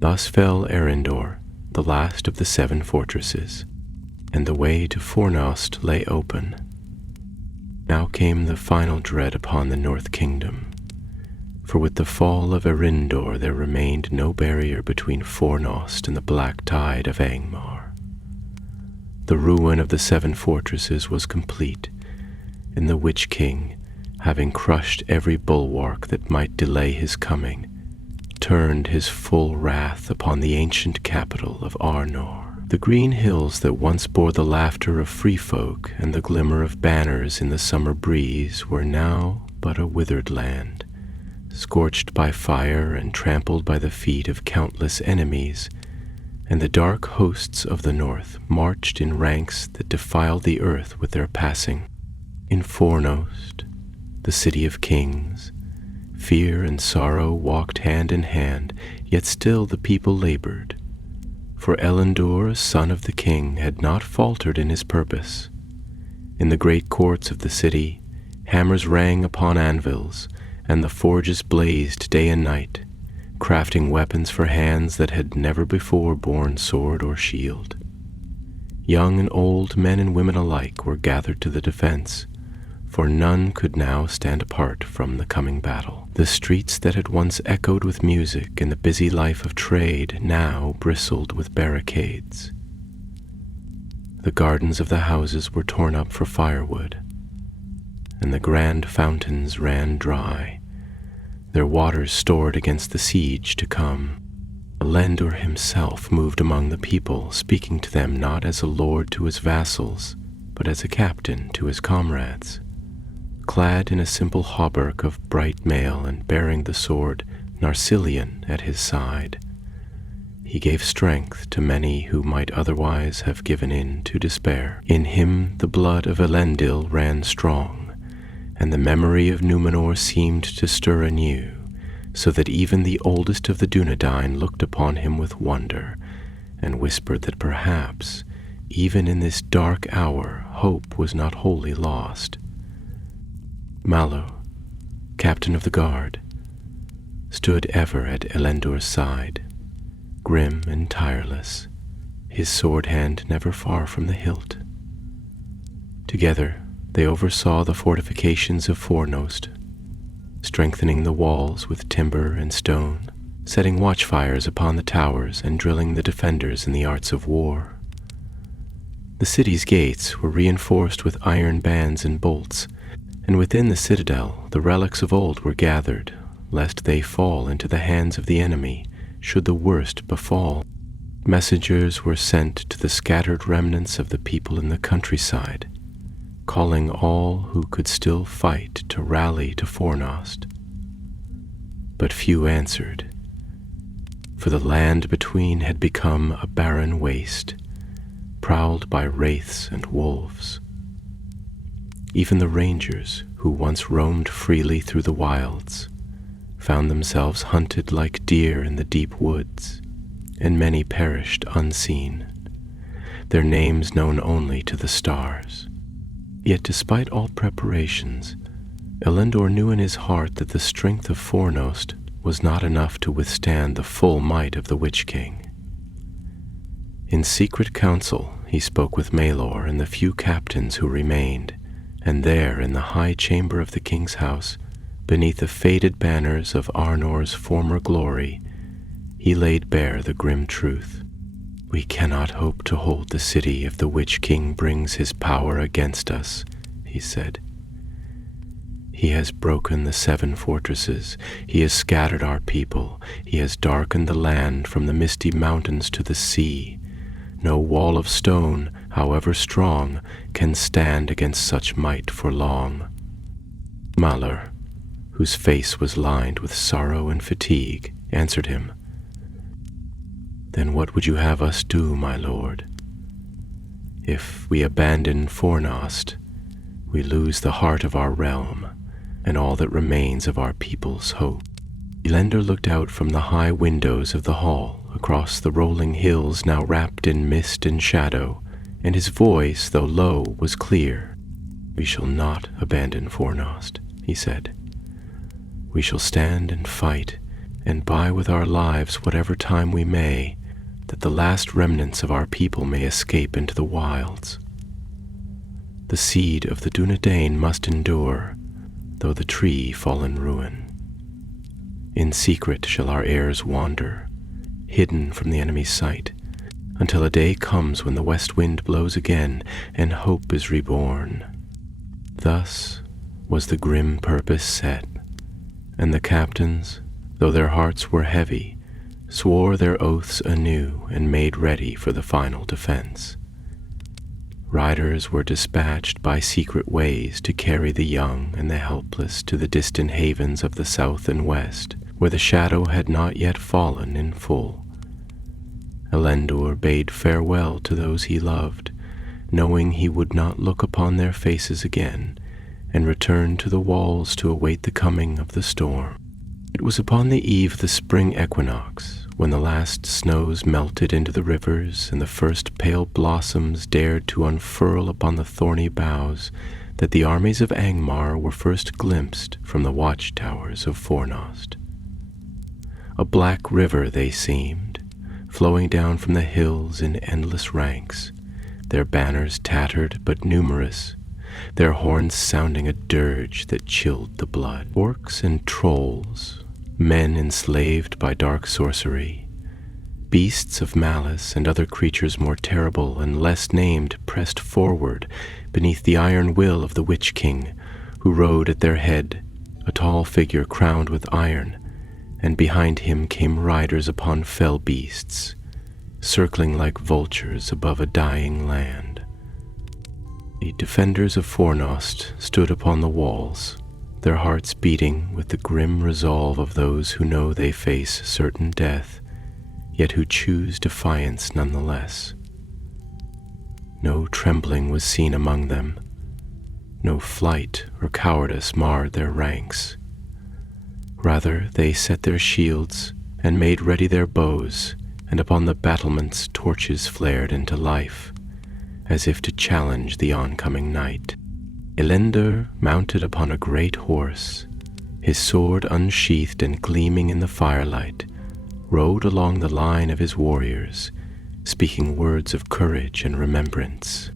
Thus fell Arindor, the last of the 7 fortresses, and the way to Fornost lay open. Now came the final dread upon the North Kingdom, for with the fall of Arindor there remained no barrier between Fornost and the black tide of Angmar. The ruin of the 7 fortresses was complete, and the Witch King, having crushed every bulwark that might delay his coming, turned his full wrath upon the ancient capital of Arnor. The green hills that once bore the laughter of free folk and the glimmer of banners in the summer breeze were now but a withered land, scorched by fire and trampled by the feet of countless enemies, and the dark hosts of the north marched in ranks that defiled the earth with their passing. In Fornost, the city of kings, fear and sorrow walked hand in hand, yet still the people labored. For Elendor, son of the king, had not faltered in his purpose. In the great courts of the city, hammers rang upon anvils, and the forges blazed day and night, crafting weapons for hands that had never before borne sword or shield. Young and old, men and women alike, were gathered to the defense, for none could now stand apart from the coming battle. The streets that had once echoed with music and the busy life of trade now bristled with barricades. The gardens of the houses were torn up for firewood, and the grand fountains ran dry, their waters stored against the siege to come. Elendor himself moved among the people, speaking to them not as a lord to his vassals, but as a captain to his comrades. Clad in a simple hauberk of bright mail and bearing the sword Narsillion at his side, he gave strength to many who might otherwise have given in to despair. In him the blood of Elendil ran strong, and the memory of Numenor seemed to stir anew, so that even the oldest of the Dunedain looked upon him with wonder, and whispered that perhaps, even in this dark hour, hope was not wholly lost. Malo, captain of the guard, stood ever at Elendor's side, grim and tireless, his sword hand never far from the hilt. Together they oversaw the fortifications of Fornost, strengthening the walls with timber and stone, setting watchfires upon the towers and drilling the defenders in the arts of war. The city's gates were reinforced with iron bands and bolts, and within the citadel the relics of old were gathered, lest they fall into the hands of the enemy should the worst befall. Messengers were sent to the scattered remnants of the people in the countryside, calling all who could still fight to rally to Fornost. But few answered, for the land between had become a barren waste, prowled by wraiths and wolves. Even the rangers, who once roamed freely through the wilds, found themselves hunted like deer in the deep woods, and many perished unseen, their names known only to the stars. Yet despite all preparations, Elendor knew in his heart that the strength of Fornost was not enough to withstand the full might of the Witch King. In secret council he spoke with Maelor and the few captains who remained, and there in the high chamber of the king's house, beneath the faded banners of Arnor's former glory, he laid bare the grim truth. "We cannot hope to hold the city if the Witch King brings his power against us," he said. "He has broken the 7 fortresses, he has scattered our people, he has darkened the land from the misty mountains to the sea. No wall of stone, however strong, can stand against such might for long." Malar, whose face was lined with sorrow and fatigue, answered him, "Then what would you have us do, my lord? If we abandon Fornost, we lose the heart of our realm, and all that remains of our people's hope." Elendor looked out from the high windows of the hall across the rolling hills now wrapped in mist and shadow, and his voice, though low, was clear. "We shall not abandon Fornost," he said. "We shall stand and fight, and buy with our lives whatever time we may, that the last remnants of our people may escape into the wilds. The seed of the Dunedain must endure, though the tree fall in ruin. In secret shall our heirs wander, hidden from the enemy's sight, until a day comes when the west wind blows again and hope is reborn." Thus was the grim purpose set, and the captains, though their hearts were heavy, swore their oaths anew and made ready for the final defense. Riders were dispatched by secret ways to carry the young and the helpless to the distant havens of the south and west, where the shadow had not yet fallen in full. Elendor bade farewell to those he loved, knowing he would not look upon their faces again, and returned to the walls to await the coming of the storm. It was upon the eve of the spring equinox, when the last snows melted into the rivers and the first pale blossoms dared to unfurl upon the thorny boughs, that the armies of Angmar were first glimpsed from the watchtowers of Fornost. A black river they seemed, flowing down from the hills in endless ranks, their banners tattered but numerous, their horns sounding a dirge that chilled the blood. Orcs and trolls, men enslaved by dark sorcery, beasts of malice and other creatures more terrible and less named pressed forward beneath the iron will of the Witch King, who rode at their head, a tall figure crowned with iron, and behind him came riders upon fell beasts, circling like vultures above a dying land. The defenders of Fornost stood upon the walls, their hearts beating with the grim resolve of those who know they face certain death, yet who choose defiance nonetheless. No trembling was seen among them. No flight or cowardice marred their ranks. Rather, they set their shields and made ready their bows, and upon the battlements torches flared into life, as if to challenge the oncoming night. Elendor, mounted upon a great horse, his sword unsheathed and gleaming in the firelight, rode along the line of his warriors, speaking words of courage and remembrance.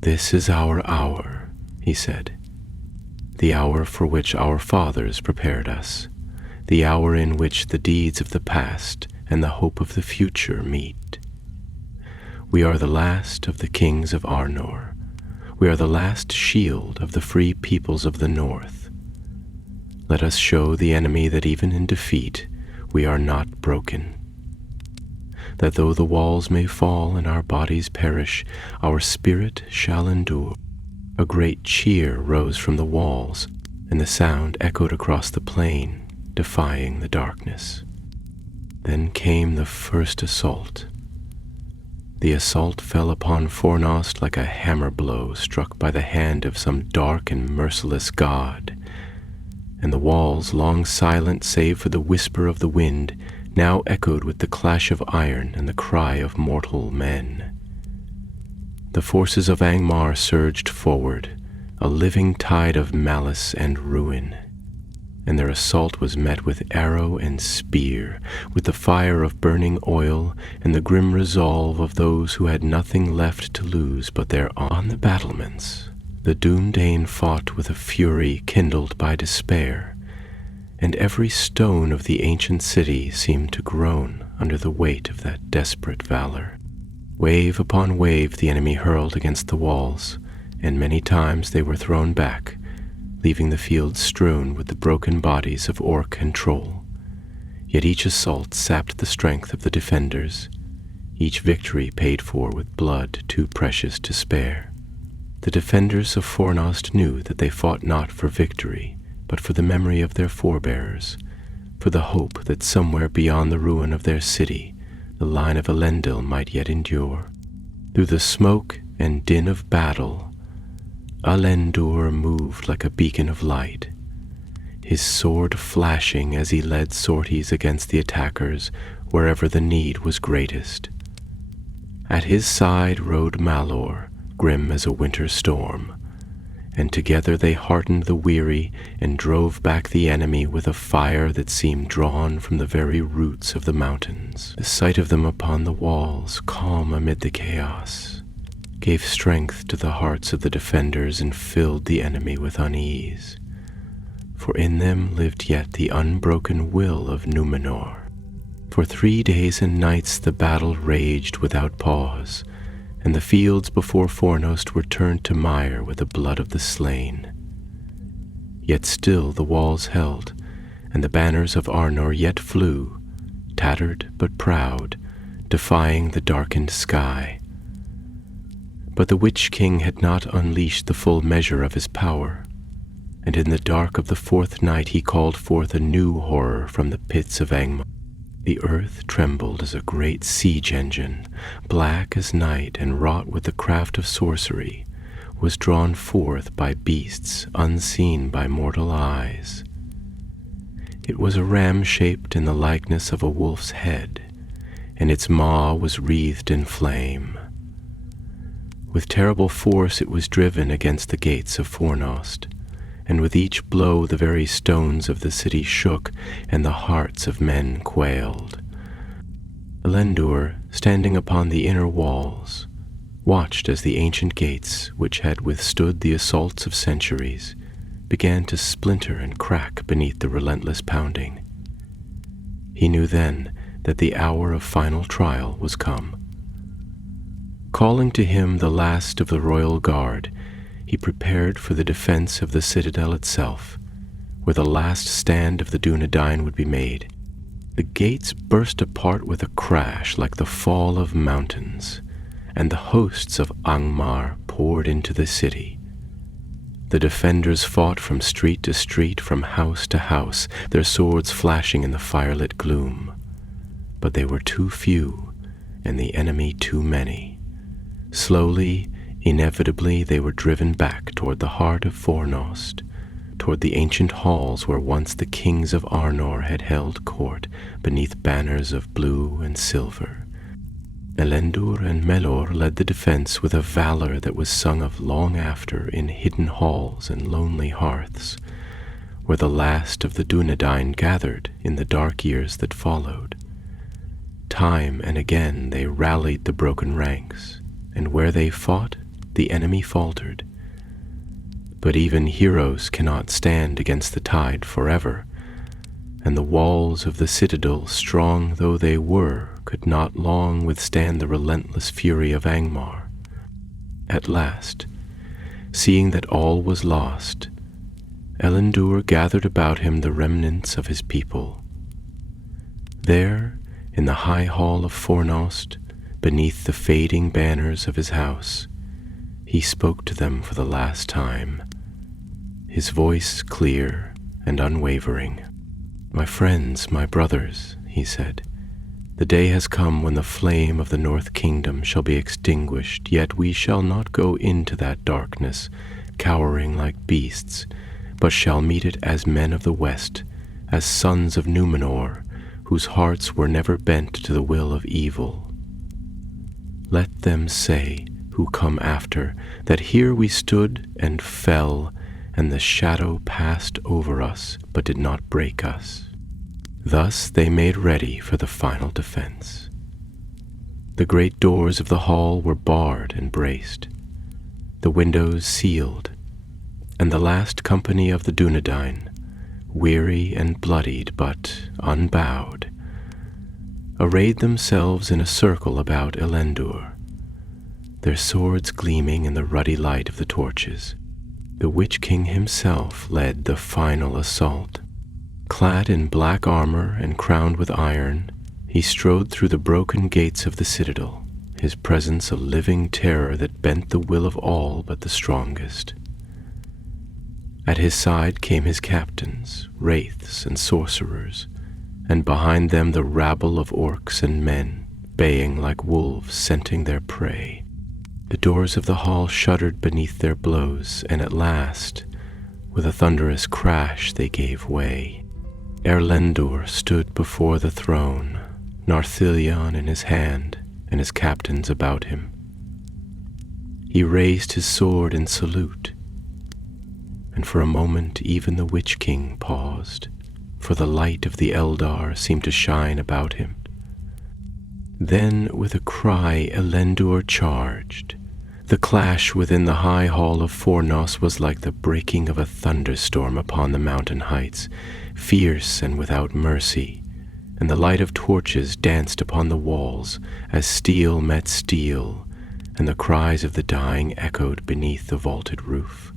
"This is our hour," he said, "the hour for which our fathers prepared us, the hour in which the deeds of the past and the hope of the future meet. We are the last of the kings of Arnor. We are the last shield of the free peoples of the north. Let us show the enemy that even in defeat we are not broken. That though the walls may fall and our bodies perish, our spirit shall endure. A great cheer rose from the walls, and the sound echoed across the plain, defying the darkness. Then came the first assault. The assault fell upon Fornost like a hammer blow struck by the hand of some dark and merciless god, and the walls, long silent save for the whisper of the wind, now echoed with the clash of iron and the cry of mortal men. The forces of Angmar surged forward, a living tide of malice and ruin, and their assault was met with arrow and spear, with the fire of burning oil and the grim resolve of those who had nothing left to lose but their honor. On the battlements, the Dúnedain fought with a fury kindled by despair, and every stone of the ancient city seemed to groan under the weight of that desperate valor. Wave upon wave the enemy hurled against the walls, and many times they were thrown back, leaving the fields strewn with the broken bodies of orc and troll. Yet each assault sapped the strength of the defenders, each victory paid for with blood too precious to spare. The defenders of Fornost knew that they fought not for victory, but for the memory of their forebears, for the hope that somewhere beyond the ruin of their city the line of Elendil might yet endure. Through the smoke and din of battle, Alendur moved like a beacon of light, his sword flashing as he led sorties against the attackers wherever the need was greatest. At his side rode Malor, grim as a winter storm, and together they heartened the weary and drove back the enemy with a fire that seemed drawn from the very roots of the mountains. The sight of them upon the walls, calm amid the chaos, gave strength to the hearts of the defenders and filled the enemy with unease, for in them lived yet the unbroken will of Númenor. For 3 days and nights the battle raged without pause, and the fields before Fornost were turned to mire with the blood of the slain. Yet still the walls held, and the banners of Arnor yet flew, tattered but proud, defying the darkened sky. But the Witch King had not unleashed the full measure of his power, and in the dark of the 4th night he called forth a new horror from the pits of Angmar. The earth trembled as a great siege engine, black as night and wrought with the craft of sorcery, was drawn forth by beasts unseen by mortal eyes. It was a ram shaped in the likeness of a wolf's head, and its maw was wreathed in flame. With terrible force it was driven against the gates of Fornost, and with each blow the very stones of the city shook, and the hearts of men quailed. Elendur, standing upon the inner walls, watched as the ancient gates, which had withstood the assaults of centuries, began to splinter and crack beneath the relentless pounding. He knew then that the hour of final trial was come. Calling to him the last of the royal guard, he prepared for the defense of the citadel itself, where the last stand of the Dúnedain would be made. The gates burst apart with a crash like the fall of mountains, and the hosts of Angmar poured into the city. The defenders fought from street to street, from house to house, their swords flashing in the firelit gloom. But they were too few, and the enemy too many. Slowly, inevitably, they were driven back toward the heart of Fornost, toward the ancient halls where once the kings of Arnor had held court beneath banners of blue and silver. Elendur and Melor led the defense with a valor that was sung of long after in hidden halls and lonely hearths, where the last of the Dúnedain gathered in the dark years that followed. Time and again they rallied the broken ranks, and where they fought, the enemy faltered. But even heroes cannot stand against the tide forever, and the walls of the citadel, strong though they were, could not long withstand the relentless fury of Angmar. At last, seeing that all was lost, Elendil gathered about him the remnants of his people. There, in the high hall of Fornost, beneath the fading banners of his house, he spoke to them for the last time, his voice clear and unwavering. "My friends, my brothers," he said, "the day has come when the flame of the North Kingdom shall be extinguished, yet we shall not go into that darkness, cowering like beasts, but shall meet it as men of the West, as sons of Númenor, whose hearts were never bent to the will of evil. Let them say, who come after, that here we stood and fell, and the shadow passed over us, but did not break us." Thus they made ready for the final defense. The great doors of the hall were barred and braced, the windows sealed, and the last company of the Dunedain, weary and bloodied but unbowed, arrayed themselves in a circle about Elendil, their swords gleaming in the ruddy light of the torches. The Witch King himself led the final assault. Clad in black armor and crowned with iron, he strode through the broken gates of the citadel, his presence a living terror that bent the will of all but the strongest. At his side came his captains, wraiths and sorcerers, and behind them the rabble of orcs and men, baying like wolves scenting their prey. The doors of the hall shuddered beneath their blows, and at last, with a thunderous crash, they gave way. Elendil stood before the throne, Narthilion in his hand, and his captains about him. He raised his sword in salute, and for a moment even the Witch King paused, for the light of the Eldar seemed to shine about him. Then, with a cry, Elendil charged. The clash within the high hall of Fornost was like the breaking of a thunderstorm upon the mountain heights, fierce and without mercy, and the light of torches danced upon the walls as steel met steel, and the cries of the dying echoed beneath the vaulted roof.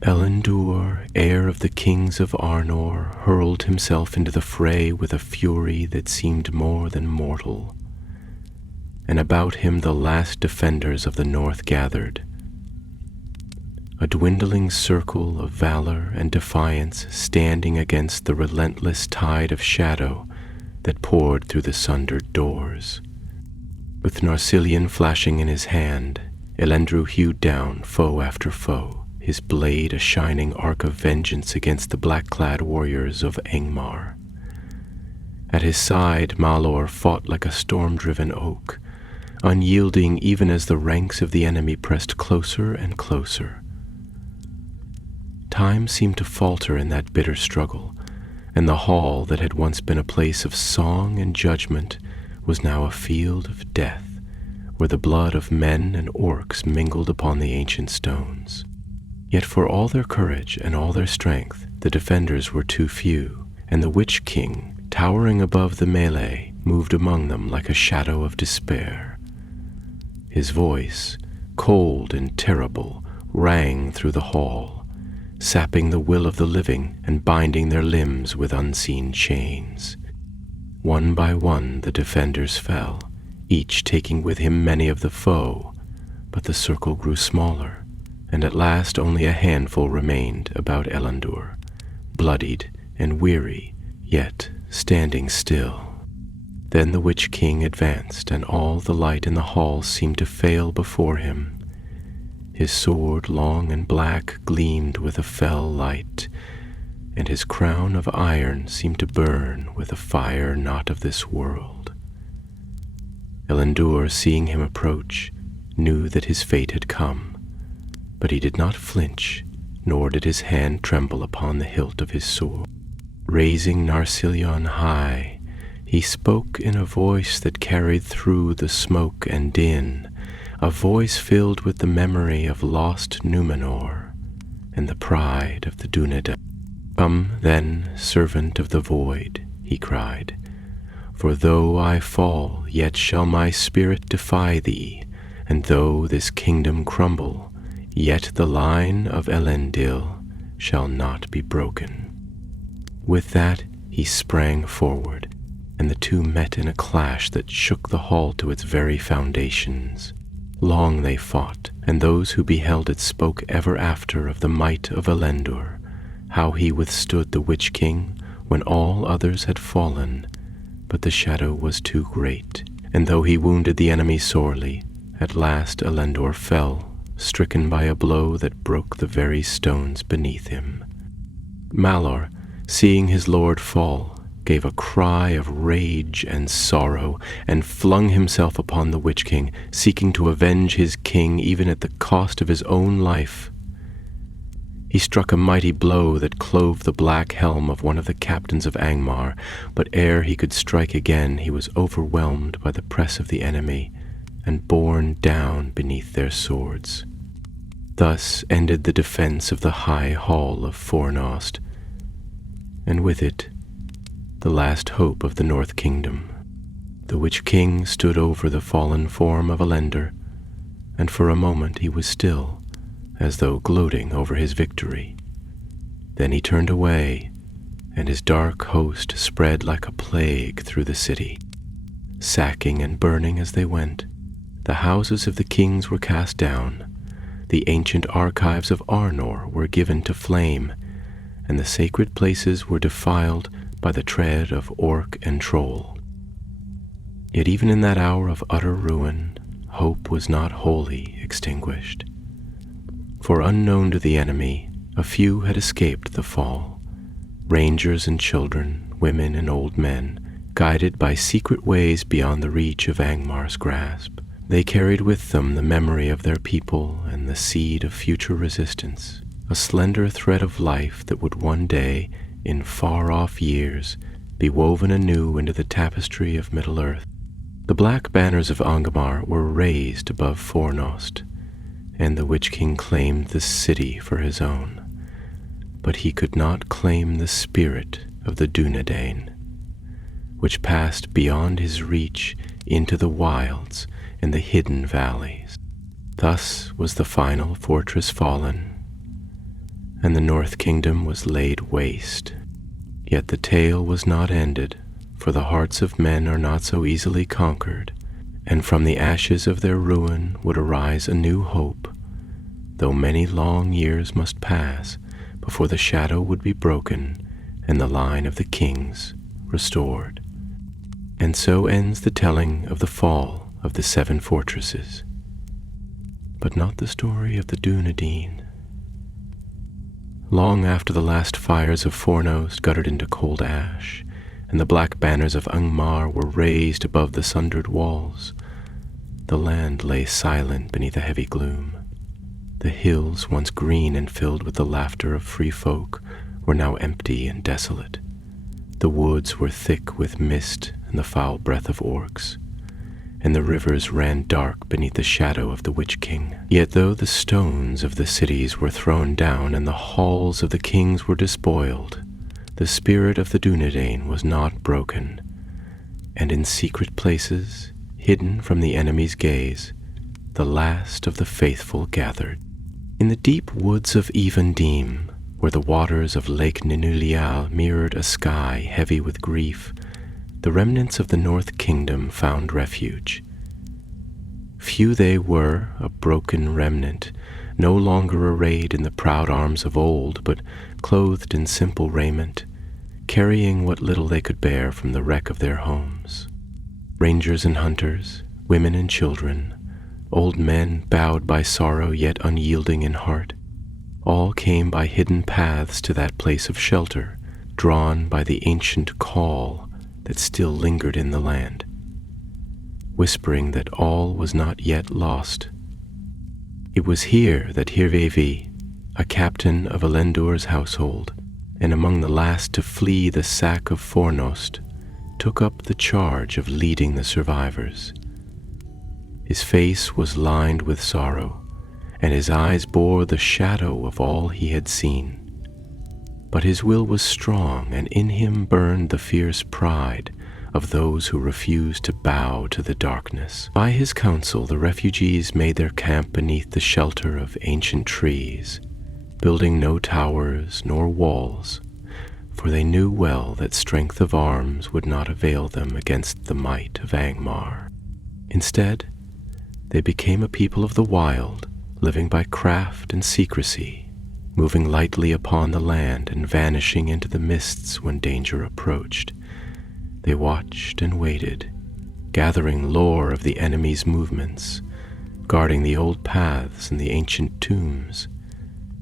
Elendil, heir of the kings of Arnor, hurled himself into the fray with a fury that seemed more than mortal, and about him the last defenders of the North gathered, a dwindling circle of valor and defiance standing against the relentless tide of shadow that poured through the sundered doors. With Narsillion flashing in his hand, Elendil hewed down foe after foe, his blade a shining arc of vengeance against the black-clad warriors of Angmar. At his side, Malor fought like a storm-driven oak, unyielding even as the ranks of the enemy pressed closer and closer. Time seemed to falter in that bitter struggle, and the hall that had once been a place of song and judgment was now a field of death, where the blood of men and orcs mingled upon the ancient stones. Yet for all their courage and all their strength, the defenders were too few, and the Witch King, towering above the melee, moved among them like a shadow of despair. His voice, cold and terrible, rang through the hall, sapping the will of the living and binding their limbs with unseen chains. One by one the defenders fell, each taking with him many of the foe, but the circle grew smaller, and at last only a handful remained about Elendil, bloodied and weary, yet standing still. Then the Witch King advanced, and all the light in the hall seemed to fail before him. His sword, long and black, gleamed with a fell light, and his crown of iron seemed to burn with a fire not of this world. Elendil, seeing him approach, knew that his fate had come, but he did not flinch, nor did his hand tremble upon the hilt of his sword. Raising Narsillion high, he spoke in a voice that carried through the smoke and din, a voice filled with the memory of lost Númenor and the pride of the Dunedain. "Come then, servant of the void," he cried, "for though I fall, yet shall my spirit defy thee, and though this kingdom crumble, yet the line of Elendil shall not be broken." With that he sprang forward, and the two met in a clash that shook the hall to its very foundations. Long they fought, and those who beheld it spoke ever after of the might of Elendil, how he withstood the Witch King when all others had fallen, but the shadow was too great, and though he wounded the enemy sorely, at last Elendil fell, stricken by a blow that broke the very stones beneath him. Malor, seeing his lord fall, gave a cry of rage and sorrow, and flung himself upon the Witch King, seeking to avenge his king even at the cost of his own life. He struck a mighty blow that clove the black helm of one of the captains of Angmar, but ere he could strike again he was overwhelmed by the press of the enemy and borne down beneath their swords. Thus ended the defense of the high hall of Fornost, and with it the last hope of the North Kingdom. The Witch King stood over the fallen form of Elendil, and for a moment he was still, as though gloating over his victory. Then he turned away, and his dark host spread like a plague through the city, sacking and burning as they went. The houses of the kings were cast down, the ancient archives of Arnor were given to flame, and the sacred places were defiled by the tread of orc and troll. Yet even in that hour of utter ruin, hope was not wholly extinguished. For unknown to the enemy, a few had escaped the fall. Rangers and children, women and old men, guided by secret ways beyond the reach of Angmar's grasp. They carried with them the memory of their people and the seed of future resistance, a slender thread of life that would one day, in far-off years, be woven anew into the tapestry of Middle-earth. The black banners of Angmar were raised above Fornost, and the Witch King claimed the city for his own. But he could not claim the spirit of the Dunedain, which passed beyond his reach into the wilds and the hidden valleys. Thus was the final fortress fallen, and the North Kingdom was laid waste. Yet the tale was not ended, for the hearts of men are not so easily conquered, and from the ashes of their ruin would arise a new hope, though many long years must pass before the shadow would be broken and the line of the kings restored. And so ends the telling of the fall of the 7 fortresses, but not the story of the Dunedain. Long after the last fires of Fornost guttered into cold ash, and the black banners of Angmar were raised above the sundered walls, the land lay silent beneath a heavy gloom. The hills, once green and filled with the laughter of free folk, were now empty and desolate. The woods were thick with mist and the foul breath of orcs, and the rivers ran dark beneath the shadow of the Witch King. Yet though the stones of the cities were thrown down and the halls of the kings were despoiled, the spirit of the Dunedain was not broken, and in secret places, hidden from the enemy's gaze, the last of the faithful gathered. In the deep woods of Evendim, where the waters of Lake Ninulial mirrored a sky heavy with grief, the remnants of the North Kingdom found refuge. Few they were, a broken remnant, no longer arrayed in the proud arms of old, but clothed in simple raiment, carrying what little they could bear from the wreck of their homes. Rangers and hunters, women and children, old men bowed by sorrow yet unyielding in heart, all came by hidden paths to that place of shelter, drawn by the ancient call that still lingered in the land, whispering that all was not yet lost. It was here that Hirvevi, a captain of Elendil's household, and among the last to flee the sack of Fornost, took up the charge of leading the survivors. His face was lined with sorrow, and his eyes bore the shadow of all he had seen. But his will was strong, and in him burned the fierce pride of those who refused to bow to the darkness. By his counsel, the refugees made their camp beneath the shelter of ancient trees, building no towers nor walls, for they knew well that strength of arms would not avail them against the might of Angmar. Instead, they became a people of the wild, living by craft and secrecy, moving lightly upon the land and vanishing into the mists when danger approached. They watched and waited, gathering lore of the enemy's movements, guarding the old paths and the ancient tombs,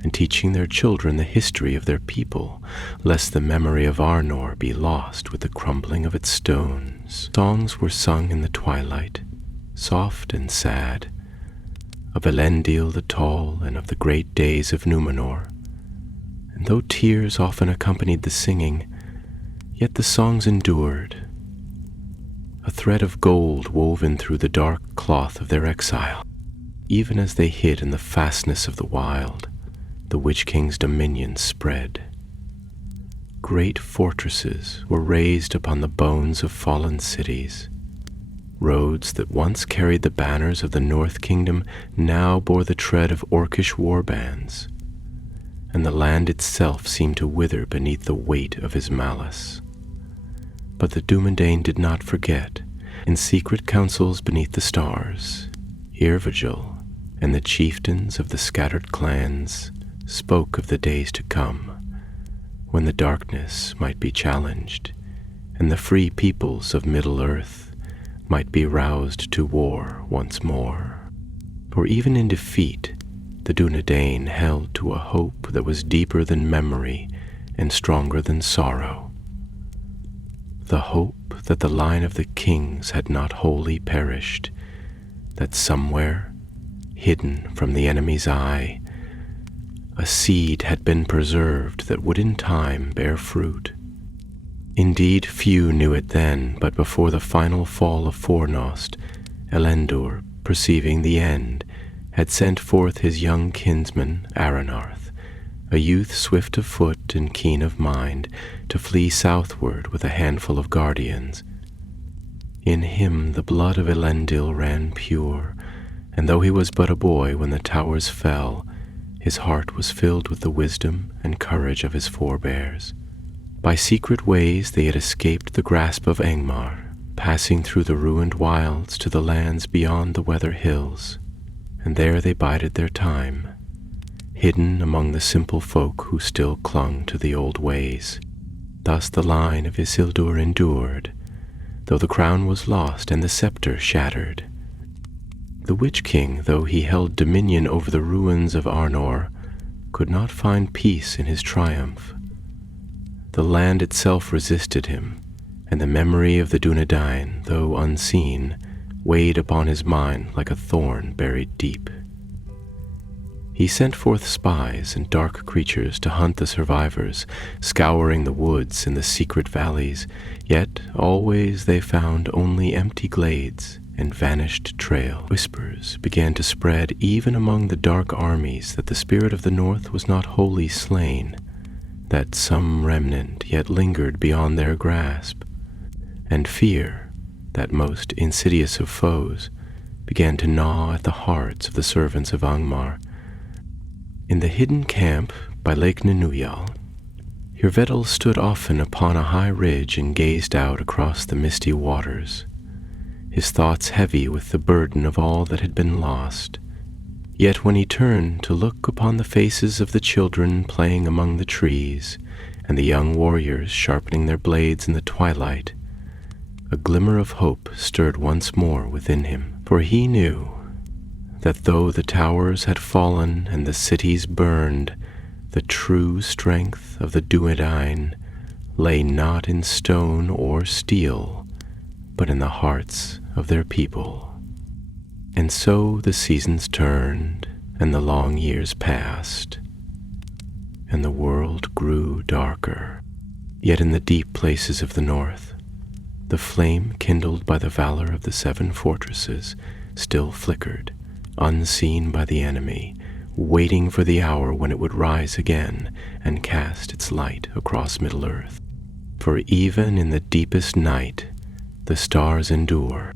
and teaching their children the history of their people, lest the memory of Arnor be lost with the crumbling of its stones. Songs were sung in the twilight, soft and sad, of Elendil the Tall and of the great days of Númenor. And though tears often accompanied the singing, yet the songs endured, a thread of gold woven through the dark cloth of their exile. Even as they hid in the fastness of the wild, the Witch King's dominions spread. Great fortresses were raised upon the bones of fallen cities. Roads that once carried the banners of the North Kingdom now bore the tread of orcish warbands, and the land itself seemed to wither beneath the weight of his malice. But the Dunedain did not forget. In secret councils beneath the stars, Irvigil and the chieftains of the scattered clans spoke of the days to come, when the darkness might be challenged, and the free peoples of Middle-earth might be roused to war once more. For even in defeat, the Dunedain held to a hope that was deeper than memory and stronger than sorrow. The hope that the line of the kings had not wholly perished, that somewhere, hidden from the enemy's eye, a seed had been preserved that would in time bear fruit. Indeed, few knew it then, but before the final fall of Fornost, Elendil, perceiving the end, had sent forth his young kinsman, Aranarth, a youth swift of foot and keen of mind, to flee southward with a handful of guardians. In him the blood of Elendil ran pure, and though he was but a boy when the towers fell, his heart was filled with the wisdom and courage of his forebears. By secret ways they had escaped the grasp of Angmar, passing through the ruined wilds to the lands beyond the Weather Hills, and there they bided their time, hidden among the simple folk who still clung to the old ways. Thus the line of Isildur endured, though the crown was lost and the scepter shattered. The Witch King, though he held dominion over the ruins of Arnor, could not find peace in his triumph. The land itself resisted him, and the memory of the Dunedain, though unseen, weighed upon his mind like a thorn buried deep. He sent forth spies and dark creatures to hunt the survivors, scouring the woods and the secret valleys, yet always they found only empty glades and vanished trails. Whispers began to spread even among the dark armies that the spirit of the North was not wholly slain, that some remnant yet lingered beyond their grasp, and fear, that most insidious of foes, began to gnaw at the hearts of the servants of Angmar. In the hidden camp by Lake Ninuyal, Hirvedal stood often upon a high ridge and gazed out across the misty waters, his thoughts heavy with the burden of all that had been lost. Yet when he turned to look upon the faces of the children playing among the trees, and the young warriors sharpening their blades in the twilight, a glimmer of hope stirred once more within him, for he knew that though the towers had fallen and the cities burned, the true strength of the Dunedain lay not in stone or steel, but in the hearts of their people. And so the seasons turned, and the long years passed, and the world grew darker. Yet in the deep places of the north, the flame kindled by the valor of the 7 fortresses still flickered, unseen by the enemy, waiting for the hour when it would rise again and cast its light across Middle-earth. For even in the deepest night the stars endure.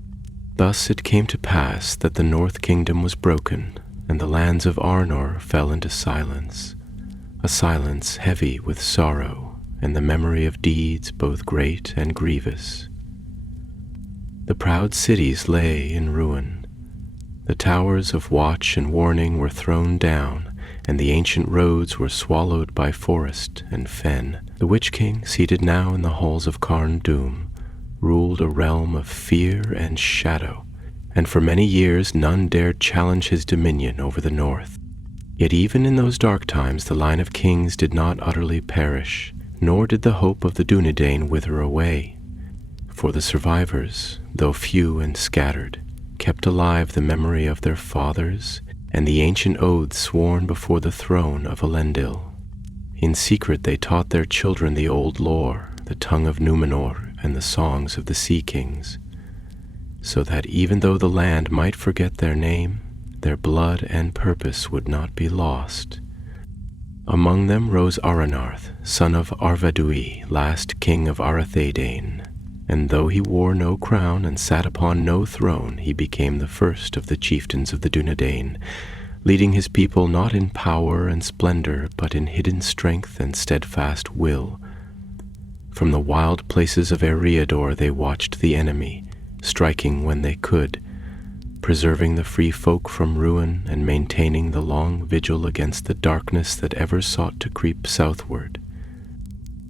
Thus it came to pass that the North Kingdom was broken, and the lands of Arnor fell into silence, a silence heavy with sorrow and the memory of deeds both great and grievous. The proud cities lay in ruin. The towers of watch and warning were thrown down, and the ancient roads were swallowed by forest and fen. The Witch King, seated now in the halls of Carn Dûm, ruled a realm of fear and shadow, and for many years none dared challenge his dominion over the north. Yet even in those dark times the line of kings did not utterly perish, nor did the hope of the Dunedain wither away. For the survivors, though few and scattered, kept alive the memory of their fathers and the ancient oaths sworn before the throne of Elendil. In secret they taught their children the old lore, the tongue of Númenor, and the songs of the Sea Kings, so that even though the land might forget their name, their blood and purpose would not be lost. Among them rose Aranarth, son of Arvedui, last king of Arathedain, and though he wore no crown and sat upon no throne, he became the first of the chieftains of the Dunedain, leading his people not in power and splendor, but in hidden strength and steadfast will. From the wild places of Eriador they watched the enemy, striking when they could, preserving the free folk from ruin and maintaining the long vigil against the darkness that ever sought to creep southward.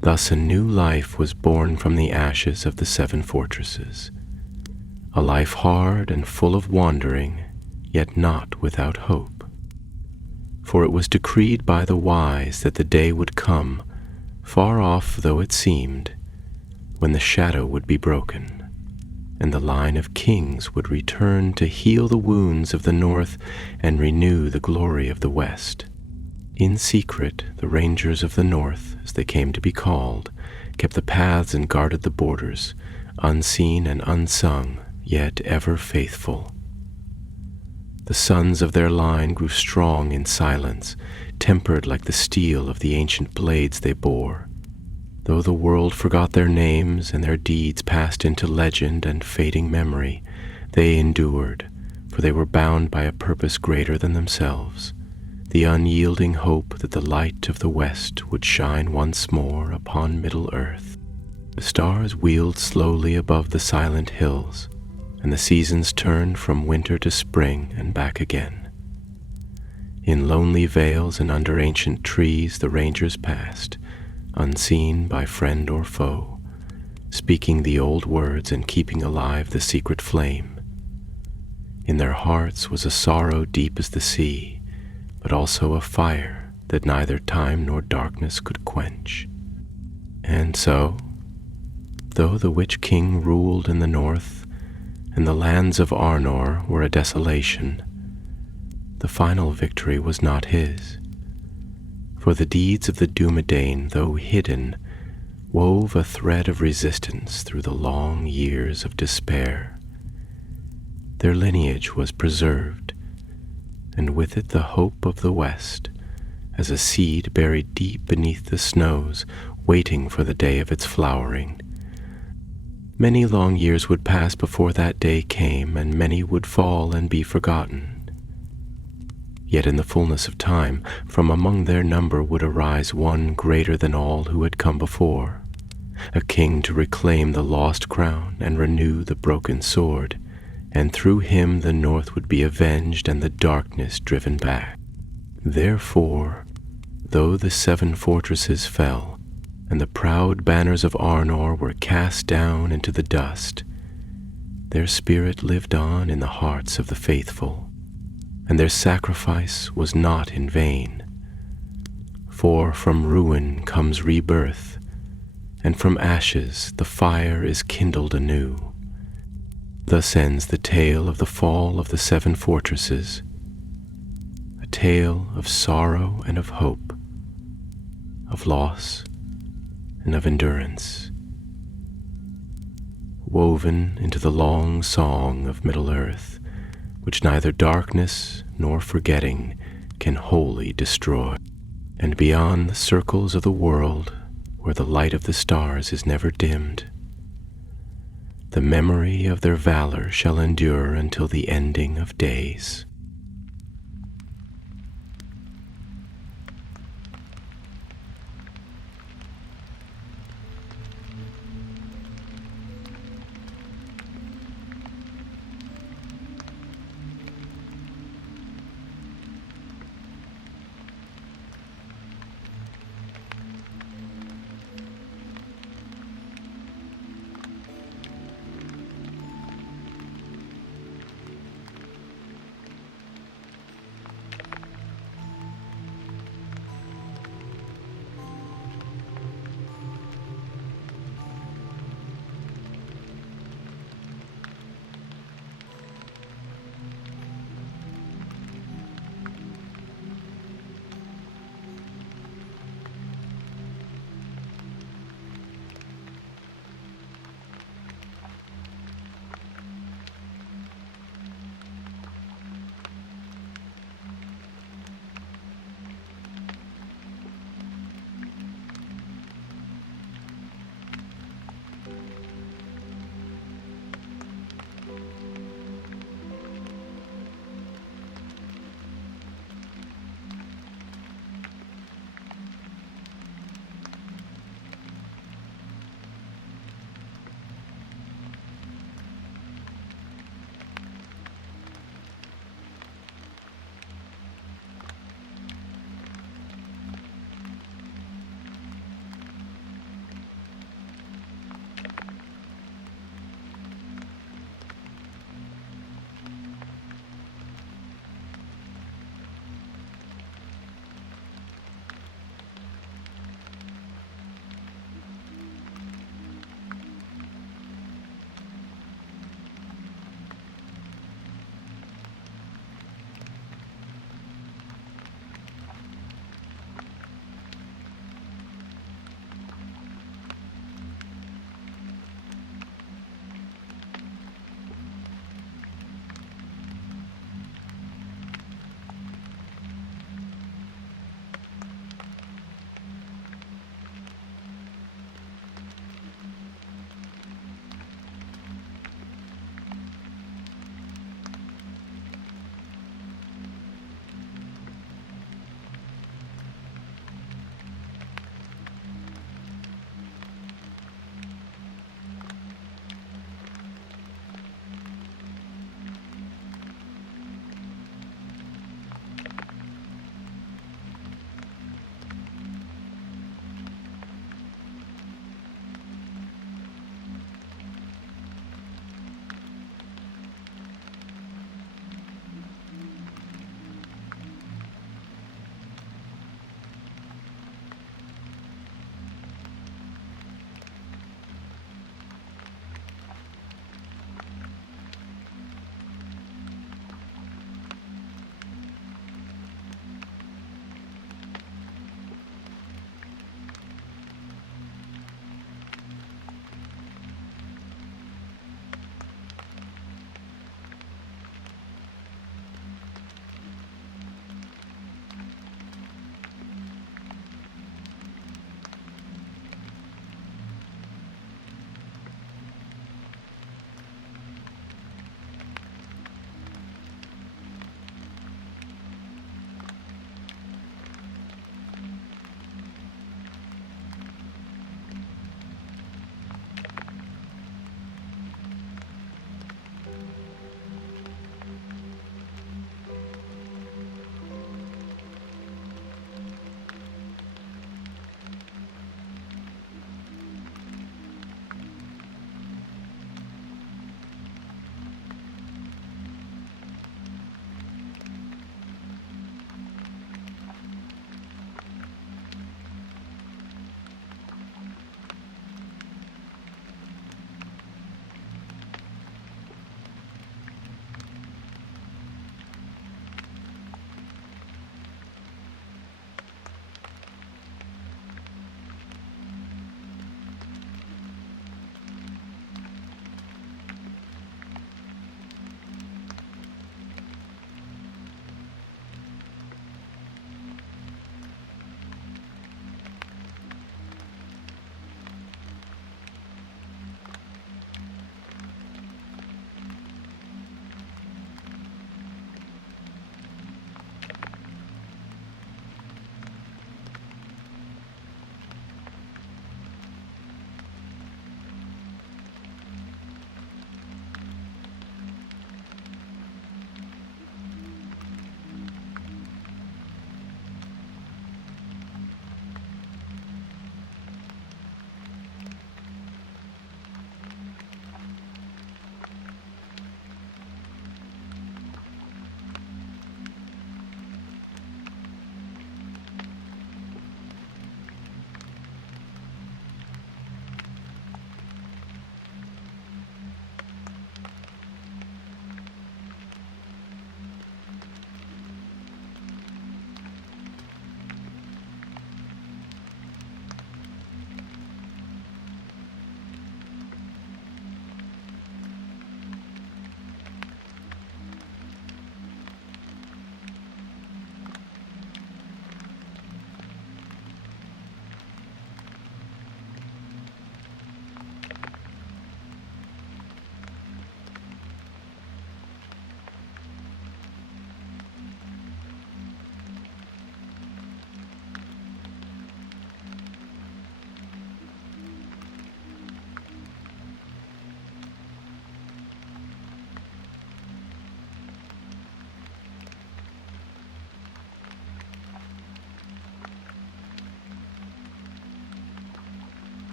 Thus a new life was born from the ashes of the seven fortresses, a life hard and full of wandering, yet not without hope. For it was decreed by the wise that the day would come, far off though it seemed, when the shadow would be broken, and the line of kings would return to heal the wounds of the north and renew the glory of the west. In secret, the rangers of the north, as they came to be called, kept the paths and guarded the borders, unseen and unsung, yet ever faithful. The sons of their line grew strong in silence, tempered like the steel of the ancient blades they bore. Though the world forgot their names and their deeds passed into legend and fading memory, they endured, for they were bound by a purpose greater than themselves, the unyielding hope that the light of the west would shine once more upon Middle-earth. The stars wheeled slowly above the silent hills, and the seasons turned from winter to spring and back again. In lonely vales and under ancient trees the rangers passed, unseen by friend or foe, speaking the old words and keeping alive the secret flame. In their hearts was a sorrow deep as the sea, but also a fire that neither time nor darkness could quench. And so, though the Witch King ruled in the north, and the lands of Arnor were a desolation, the final victory was not his. For the deeds of the Dunedain, though hidden, wove a thread of resistance through the long years of despair. Their lineage was preserved, and with it the hope of the West, as a seed buried deep beneath the snows, waiting for the day of its flowering. Many long years would pass before that day came, and many would fall and be forgotten. Yet in the fullness of time, from among their number would arise one greater than all who had come before, a king to reclaim the lost crown and renew the broken sword, and through him the north would be avenged and the darkness driven back. Therefore, though the seven fortresses fell, and the proud banners of Arnor were cast down into the dust, their spirit lived on in the hearts of the faithful, and their sacrifice was not in vain. For from ruin comes rebirth, and from ashes the fire is kindled anew. Thus ends the tale of the fall of the seven fortresses, a tale of sorrow and of hope, of loss and of endurance, woven into the long song of Middle-earth, which neither darkness nor forgetting can wholly destroy. And beyond the circles of the world, where the light of the stars is never dimmed, the memory of their valor shall endure until the ending of days.